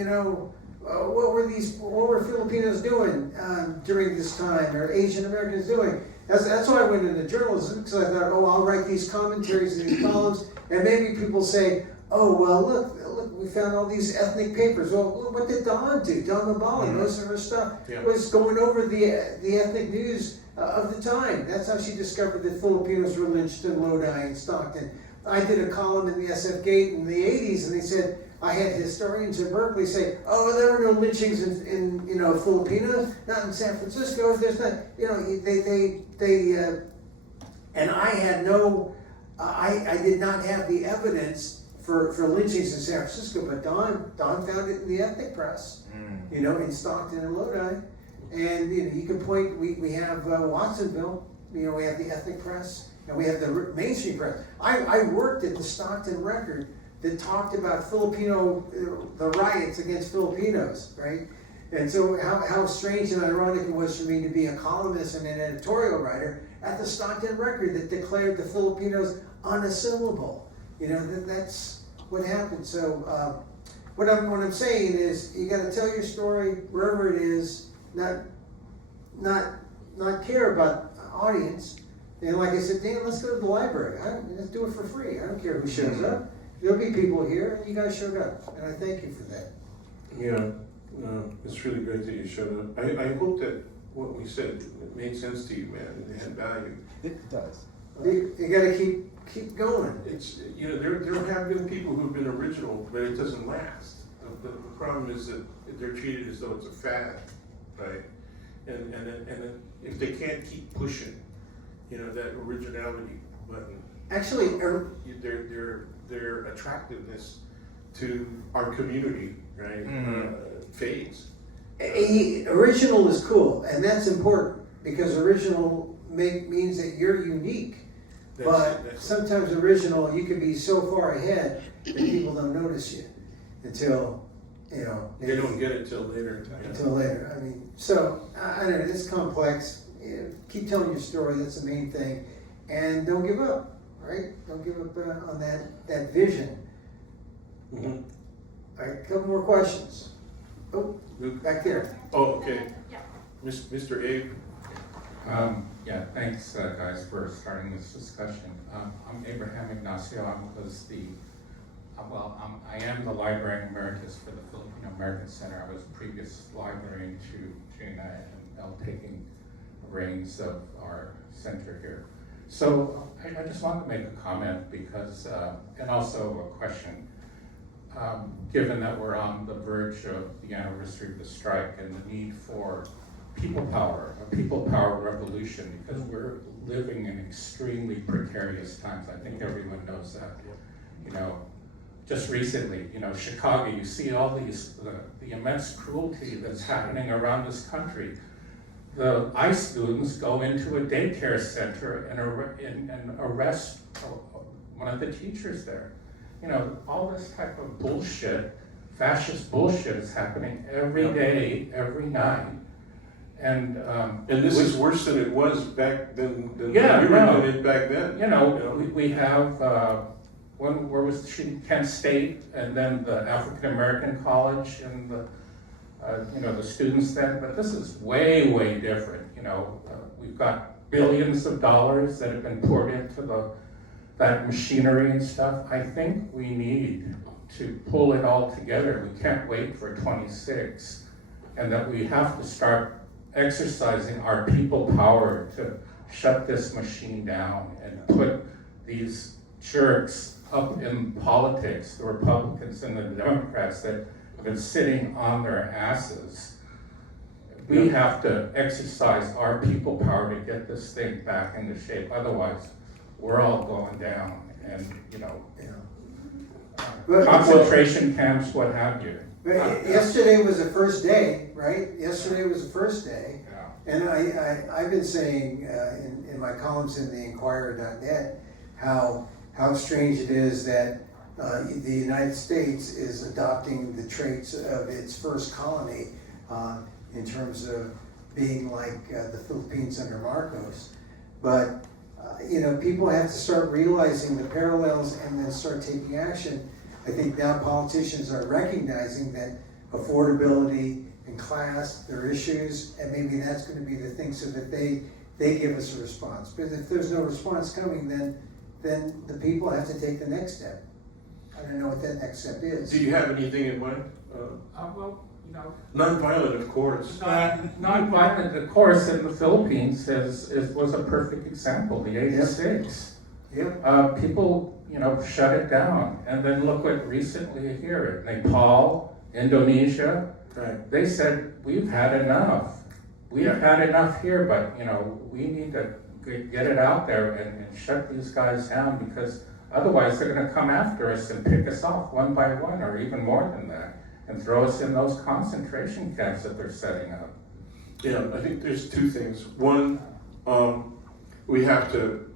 were Filipinos doing during this time, or Asian Americans doing? That's why I went into journalism, because I thought, I'll write these commentaries and these columns, and maybe people say, look, we found all these ethnic papers. Well, what did Dawn do? Dawn Mabali, most of her stuff was going over the ethnic news of the time. That's how she discovered that Filipinos were lynched in Lodi and Stockton. I did a column in the SF Gate in the 80s, and they said, I had historians in Berkeley say, there were no lynchings in Filipinos, not in San Francisco. There's not, and I had no, I did not have the evidence for lynchings in San Francisco, but Don found it in the ethnic press, in Stockton and Lodi, and you can point. We have Watsonville, we have the ethnic press, and we have the mainstream press. I worked at the Stockton Record that talked about the riots against Filipinos, right? And so how strange and ironic it was for me to be a columnist and an editorial writer at the Stockton Record that declared the Filipinos unassimilable. That's what happened. So what I'm saying is, you got to tell your story wherever it is, not care about audience. And like I said, Dan, let's go to the library. Let's do it for free. I don't care who shows up. There'll be people here, and you guys showed up, and I thank you for that. Yeah, it's really great that you showed up. I hope that what we said made sense to you, man, and it had value. It does. You got to keep going. It's there have been people who've been original, but it doesn't last. The problem is that they're treated as though it's a fad, right? And then if they can't keep pushing, that originality button. Actually, their attractiveness to our community, right, fades. Original is cool, and that's important, because original means that you're unique. But sometimes original, you can be so far ahead that people don't notice you until, they don't get it till later. Until later. I mean, so I don't know. It's complex. Keep telling your story. That's the main thing, and don't give up. Right? Don't give up on that vision. Mm-hmm. All right, a couple more questions. Oh, back there. Oh, okay. Yeah. Mr. Abe. Thanks guys for starting this discussion. I'm Abraham Ignacio. I am the librarian emeritus for the Filipino American Center. I was previous librarian to Gina and Elle, taking reins of our center here. So I just wanted to make a comment because, and also a question. Given that we're on the verge of the anniversary of the strike and the need for people power, a people power revolution, because we're living in extremely precarious times. I think everyone knows that. Just recently, Chicago, you see all these, the immense cruelty that's happening around this country. The ICE students go into a daycare center and arrest one of the teachers there. All this type of bullshit fascist bullshit is happening every day, every night. And And this is worse than it was back then, than Yeah, we were no. doing it back then. you know, we have, where was she, Kent State, and then the African American College, and the, you know, the students then, but this is way, way different, you know. We've got billions of dollars that have been poured into that machinery and stuff. I think we need to pull it all together. We can't wait for 26, and that we have to start exercising our people power to shut this machine down and put these jerks up in politics, the Republicans and the Democrats that have been sitting on their asses. We have to exercise our people power to get this thing back into shape. Otherwise, we're all going down, and you know, But- concentration camps, what have you. But yesterday was the first day, right? Yesterday was the first day. Yeah. And I've been saying in my columns in the Inquirer.net how strange it is that the United States is adopting the traits of its first colony in terms of being like the Philippines under Marcos. But you know, people have to start realizing the parallels and then start taking action. I think now politicians are recognizing that affordability and class, their issues, and maybe that's going to be the thing so that they give us a response. But if there's no response coming, then the people have to take the next step. I don't know what that next step is. Do you have anything in mind? Well, you know, Nonviolent, of course. nonviolent, of course, in the Philippines was a perfect example, the 86. Yep. People, you know, shut it down. And then look what recently here, Nepal, Indonesia, Right. they said, we've had enough. We've had enough here, but, you know, we need to get it out there and shut these guys down, because otherwise they're gonna come after us and pick us off one by one, or even more than that, and throw us in those concentration camps that they're setting up. Yeah, I think there's two things. One, we have to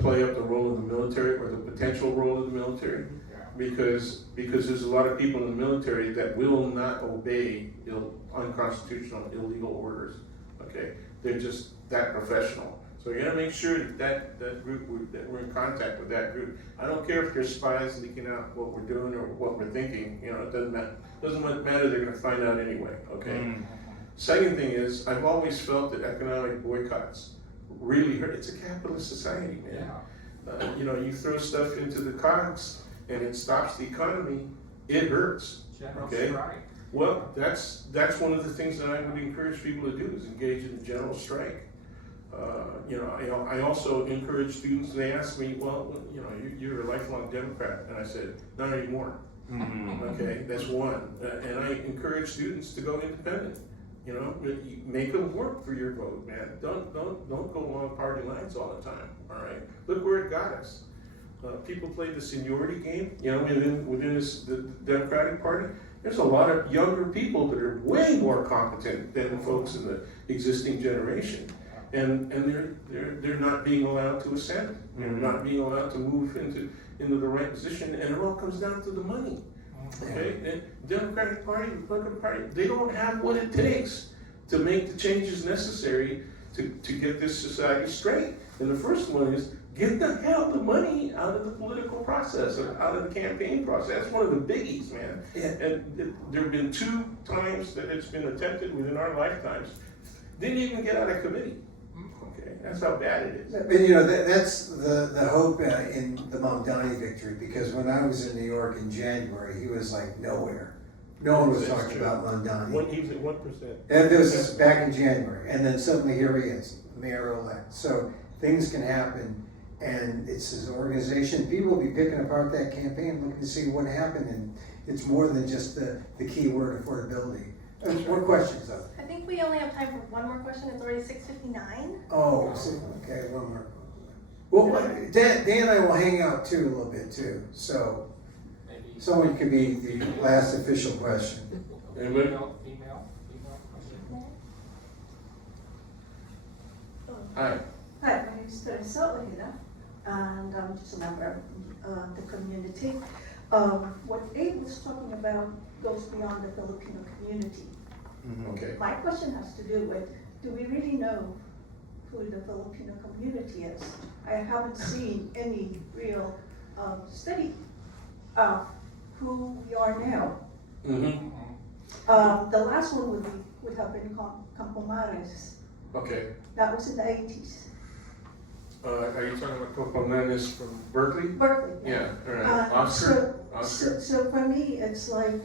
play up the role of the military, or the potential role of the military, because there's a lot of people in the military that will not obey unconstitutional, illegal orders. Okay, they're just that professional. So you gotta make sure that group, that we're in contact with that group. I don't care if there's spies leaking out what we're doing or what we're thinking. You know, it doesn't matter. Doesn't matter. They're gonna find out anyway. Okay. Second thing is, I've always felt that economic boycotts really hurt. It's a capitalist society, man. You know, you throw stuff into the cogs and it stops the economy, it hurts. Okay? Well, that's one of the things that I would encourage people to do, is engage in a general strike. I also encourage students. They ask me, well, you know, you're a lifelong Democrat, and I said, not anymore. Okay, that's one. And I encourage students to go independent. You know, make them work for your vote, man. Don't go along party lines all the time. All right, look where it got us. People play the seniority game. You know, within the Democratic Party, there's a lot of younger people that are way more competent than the folks in the existing generation, and they're not being allowed to ascend. They're not being allowed to move into the right position, and it all comes down to the money. Okay, and Democratic Party, Republican Party, they don't have what it takes to make the changes necessary to get this society straight. And the first one is, get the hell the money out of the political process, or out of the campaign process. That's one of the biggies, man. Yeah. And there have been 2 times that it's been attempted within our lifetimes. Didn't even get out of committee. Okay, that's how bad it is. But you know, that's the hope in the Mamdani victory, because when I was in New York in January, he was like nowhere. No one was That's talking true. about Mamdani. He was at 1%. And this was back in January, and then suddenly here he is, mayor-elect. So things can happen, and it's his organization. People will be picking apart that campaign, looking to see what happened, and it's more than just the key word affordability. More questions though? I think we only have time for one more question. It's already 6:59. Oh, okay, one more. Well, Dan and I will hang out too a little bit too, so someone could be the last official question. Anybody? Female. Hi. Hi, my name is Teresa Ohila, and I'm just a member of the community. What Abe was talking about goes beyond the Filipino community. Okay. My question has to do with, do we really know who the Filipino community is? I haven't seen any real study of who we are now. Mm-hmm. The last one would have been Campomares. Okay. That was in the 80s. Are you talking about Coponanes from Berkeley? Berkeley. Yeah, all right. Oscar? Oscar? So for me, it's like,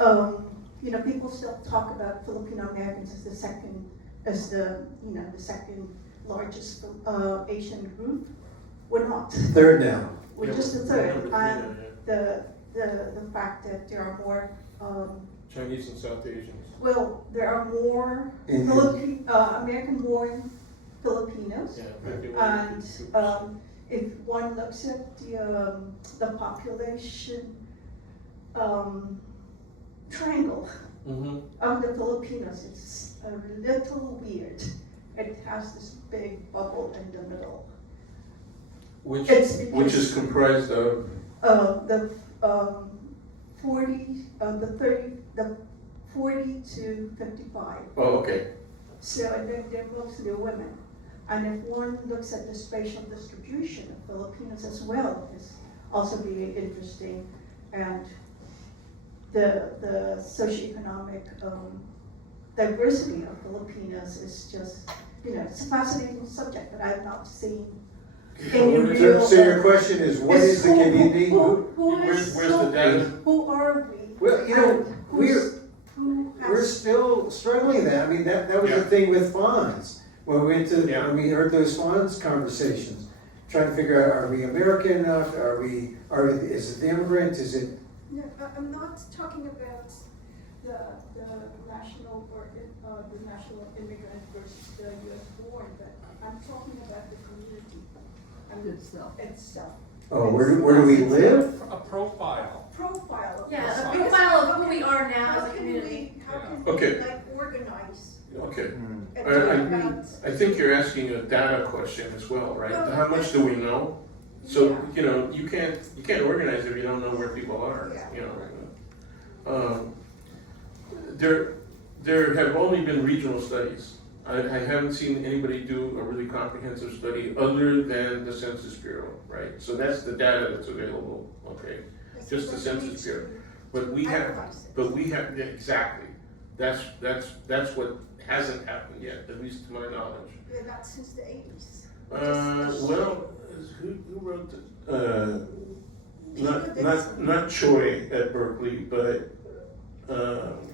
you know, people still talk about Filipino Americans as the second largest Asian group. We're not. Third now. We're Yeah, just the we're third. number three And now, the fact that there are more, Chinese and South Asians. well, there are more Indian. American-born Filipinos. Yeah. maybe And 1%. if one looks at the population triangle Mm-hmm. of the Filipinos, it's a little weird. It has this big bubble in the middle. Which It's is comprised of, the 40 to 55. oh, okay. So and they're mostly women. And if one looks at the spatial distribution of Filipinos as well, it's also really interesting. And the socioeconomic diversity of Filipinos is just, you know, it's a fascinating subject that I've not seen any real. So your question is, what is the community? Who is, Where's the data? who are we? Well, you know, And who's- who We're has, still struggling with that. I mean, that was the Yeah. thing with Fonz. When we went to, Yeah. when we heard those Fonz conversations, trying to figure out, are we American enough? Is it the immigrant? Is it? no, I'm not talking about the national or the national immigrant versus the US born, but I'm talking about the community Itself. itself. Oh, where do we live? A profile. Profile of. Yeah, us. a Because profile of how who can- we are now how as a can community. How can Okay. we like organize Okay. and I- talk I- about? I think you're asking a data question as well, right? Well, How much do we know? So, Yeah. you know, you can't organize if you don't know where people are, Yeah. you know. There have only been regional studies. I haven't seen anybody do a really comprehensive study other than the Census Bureau, right? So that's the data that's available, okay? Just the Census Bureau. But we have, yeah, exactly. That's what hasn't happened yet, at least to my knowledge. Not since the 80s. Well, who wrote the, not Choi at Berkeley, but,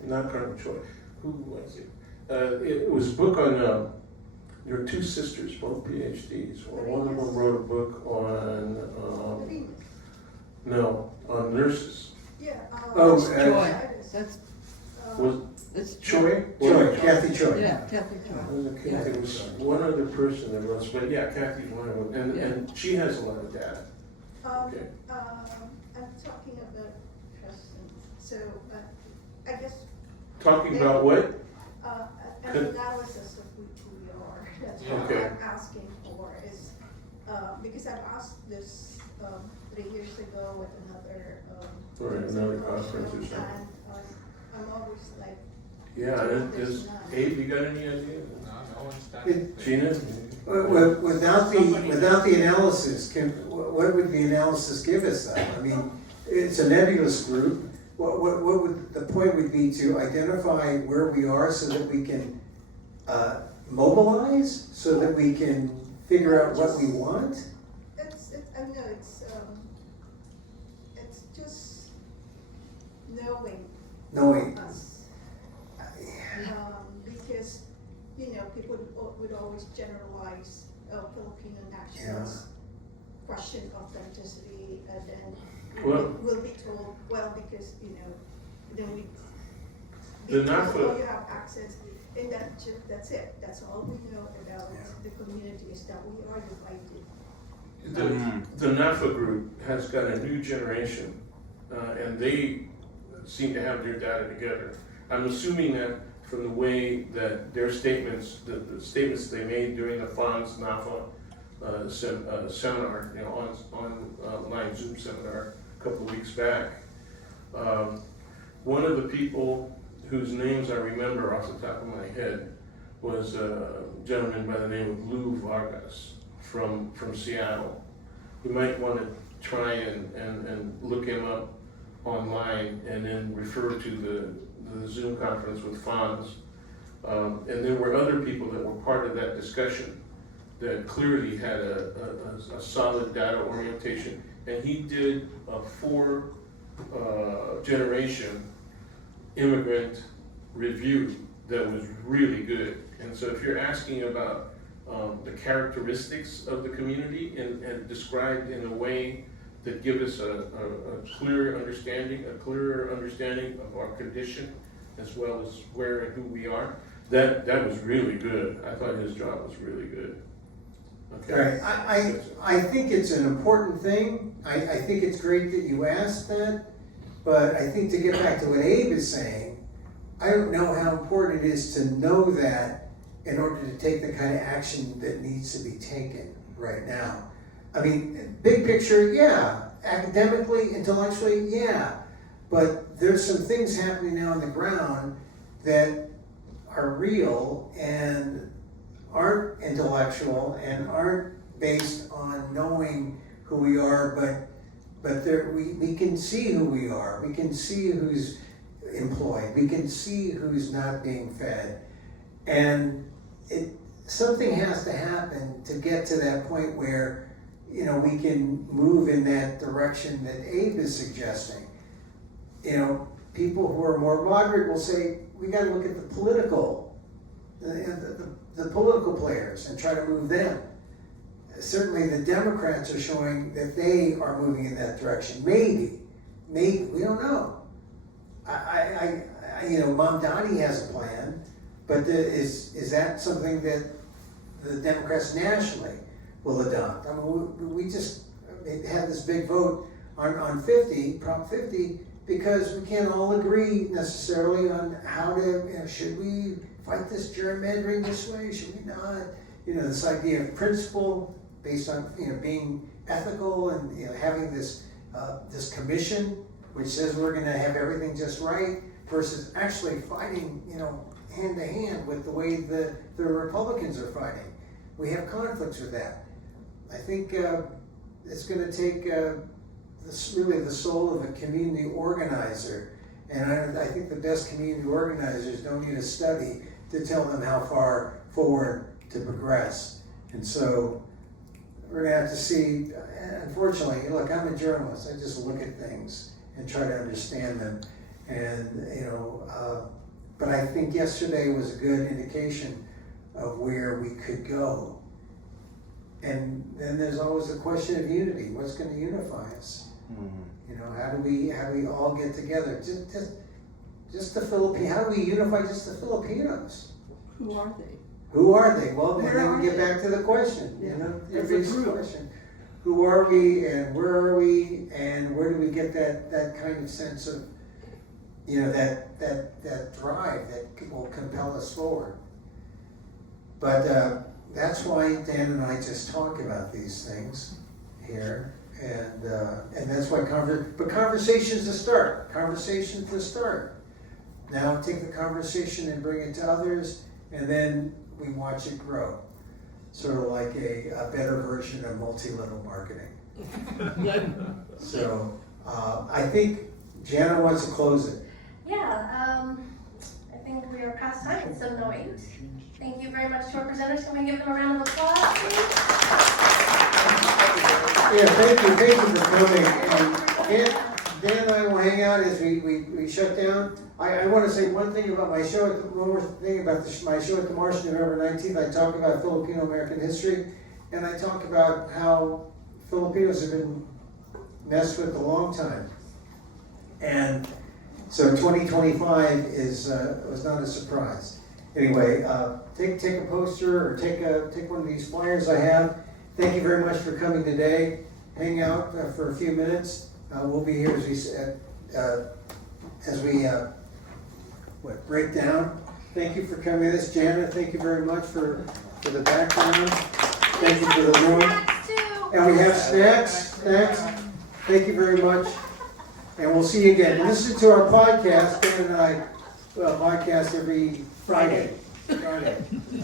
not Carmen Choi. Who was it? It was a book on, there were two sisters, both PhDs. One of them wrote a book on, no, on nurses. Yeah. Oh, Joy. That's, Was it's Choi? Choi, Kathy Choi. Yeah, Kathy Joy. There was one other person that wrote, but yeah, Kathy's one of them, and she has a lot of data. Okay. I'm talking about Preston, so, I guess, Talking about what? an analysis of who we are, that's what Okay. I'm asking for, is, because I've asked this, 3 years ago with another, Or another conference or something. And, I'm always like, Yeah, does Abe, you got any idea? No one's done It- it. Gina? Without the analysis, what would the analysis give us though? I mean, it's a nebulous group. What would, the point would be to identify where we are so that we can mobilize, so that we can figure out what we want? I know, it's just knowing us. Because, you know, people would always generalize Filipino nationals, question authenticity, and then Well- we'll be told, well, because, you know, then we The be told, NAFTA- oh, you have access, and that's it. That's all we know about the community, is that we are divided. The NAFA group has got a new generation, and they seem to have their data together. I'm assuming that from the way that their statements, the statements they made during the Fonz NAFA seminar, you know, online Zoom seminar a couple of weeks back, One of the people whose names I remember off the top of my head was a gentleman by the name of Lou Vargas from Seattle. You might want to try and look him up online and then refer to the Zoom conference with Fonz. And there were other people that were part of that discussion that clearly had a solid data orientation. And he did a 4 generation immigrant review that was really good. And so if you're asking about the characteristics of the community and described in a way that give us a clearer understanding of our condition as well as where and who we are, that was really good. I thought his job was really good. Okay. Right, I think it's an important thing. I think it's great that you asked that, but I think to get back to what Abe is saying, I don't know how important it is to know that in order to take the kind of action that needs to be taken right now. I mean, big picture, yeah. Academically, intellectually, yeah. But there's some things happening now on the ground that are real and aren't intellectual and aren't based on knowing who we are, but we can see who we are. We can see who's employed. We can see who's not being fed. And something has to happen to get to that point where, you know, we can move in that direction that Abe is suggesting. You know, people who are more moderate will say, we got to look at the political players and try to move them. Certainly the Democrats are showing that they are moving in that direction. Maybe, we don't know. You know, Mamdani has a plan, but is that something that the Democrats nationally will adopt? I mean, we just had this big vote on 50, Prop 50, because we can't all agree necessarily on how to, you know, should we fight this gerrymandering this way, should we not? You know, this idea of principle based on, you know, being ethical and, you know, having this commission which says we're gonna have everything just right versus actually fighting, you know, hand to hand with the way the Republicans are fighting. We have conflicts with that. I think it's gonna take really the soul of a community organizer. And I think the best community organizers don't need a study to tell them how far forward to progress. And so we're gonna have to see, unfortunately, look, I'm a journalist, I just look at things and try to understand them. And, you know, but I think yesterday was a good indication of where we could go. And then there's always the question of unity. What's gonna unify us? You know, how do we all get together? Just the Filipinos. How do we unify just the Filipinos? Who are they? Who are they? Well, Where then are we get they? back to the question. Yeah. You know, As a everybody's group. question. Who are we, and where are we, and where do we get that kind of sense of, you know, that drive that will compel us forward? But that's why Dan and I just talk about these things here. And that's why conversation's a start. Conversation's the start. Now take the conversation and bring it to others, and then we watch it grow. Sort of like a better version of multi-level marketing. So I think Jana wants to close it. Yeah, I think we are past time. It's 7:08. Thank you very much to our presenters. Can we give them a round of applause, please? Yeah, thank you for coming. Dan and I will hang out as we shut down. I want to say one thing about my show. One more thing about my show at the Marsh, November 19th. I talk about Filipino American history, and I talk about how Filipinos have been messed with a long time. And so 2025 was not a surprise. Anyway, take a poster or take one of these flyers I have. Thank you very much for coming today. Hang out for a few minutes. We'll be here as we break down. Thank you for coming with us, Janet. Thank you very much for the background. Thank you for the room. Snacks too. And we have snacks. Thank you very much. And we'll see you again. Listen to our podcast, Dan and I podcast every Friday.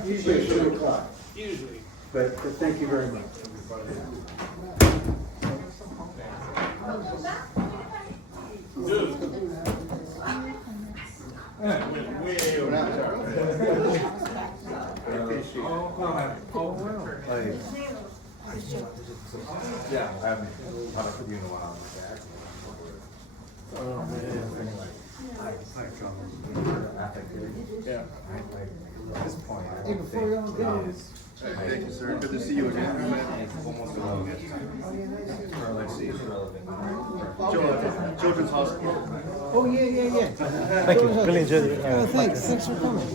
Usually at 2 o'clock. Usually. But thank you very much. Yeah, I haven't put you in a while. Yeah. At this point, I Hey, don't before we all go. think is. Thank you, sir. Good to see you again. It's almost relevant. Children's Hospital. Oh, yeah. Thank you. Really enjoyed it. Oh, thanks for coming.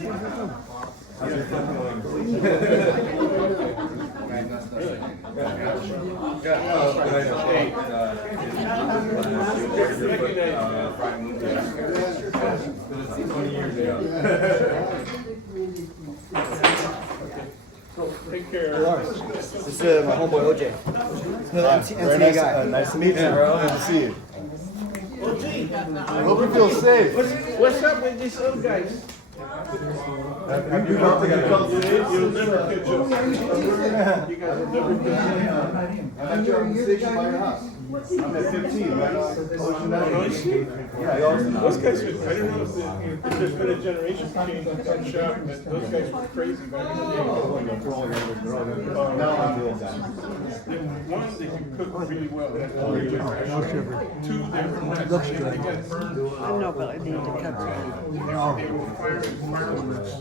Take care. This is my homeboy OJ. Another NCAA guy. Nice to meet you, bro. Good to see you. I hope you feel safe. What's up with these old guys? You don't think I felt safe? You'll never catch up. You guys will never catch up. I'm at your station by your house. I'm at 15, right? Ocean Avenue. Yeah, Those guys, I don't know if there's been a generation change in that shop, but those guys were crazy back in the day. Now I'm doing that. One, they can cook really well. That's all they do. Two, they're from that. They got burned. I know, but I need to cut They were firing fireworks.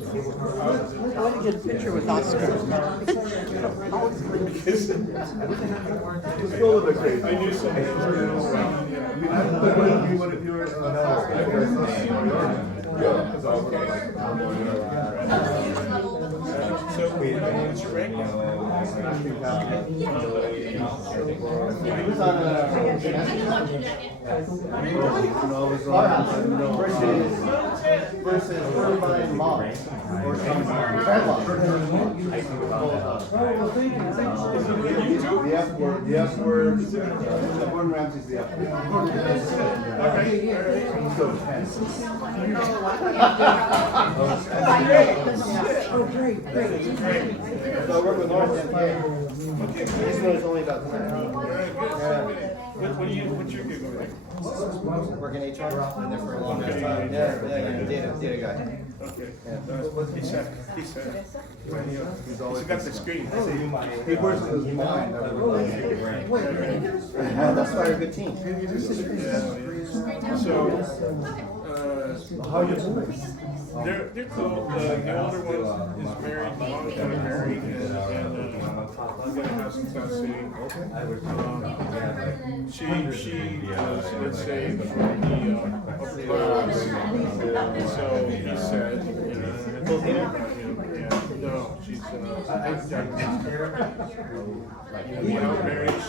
I want to get a picture with Oscar. It's still a little bit crazy. I knew somebody was going to I mean, I don't know what if you were So, what's your rank? Versus Irvine Mall. Or Dreadlock. The F word, Gordon Ramsay's the F word. So, Oh, great. so I work with North End. This one is only about 10. What's your gig over there? Working HR. Been there for a long time. Yeah, data guy. Okay. He's got the screen. He works with his mind. That's why we're a good team. So, How are you doing? they're cool. The older one is married, the long time married, and we're gonna have some South City. She was, let's say, from the upper class. So he said, no, she's the out-marriage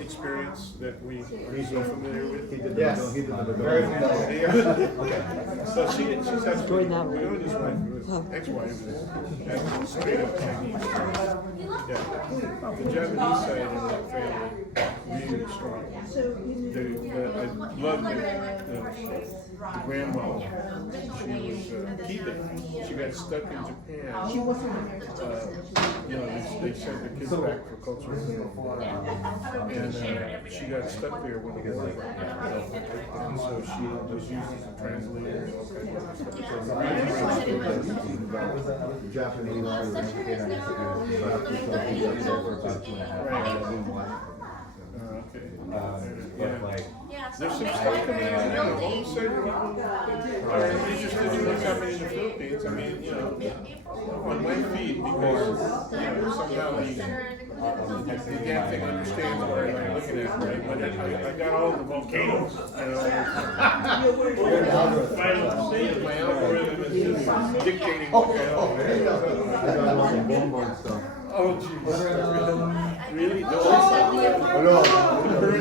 experience that we are so familiar with. Yes. Very familiar. So she's actually, we know this wife, ex-wife, is straight up Chinese. Yeah. The Japanese side of that family, really strong. I love the grandma. She was keeping. She got stuck in Japan. They sent the kids back for cultural and she got stuck there when the war broke out. And so she was used as a translator and all kinds of stuff. Japanese. There's some stuff coming out now. All of a sudden, people are interested in what's happening in the Philippines. I mean, on my feed, because, somehow the damn thing understands what I'm looking at, right? But I got all the volcanoes, my algorithm is just dictating what the hell. Oh, geez. Really?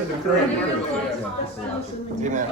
The current, yeah. Hey, man.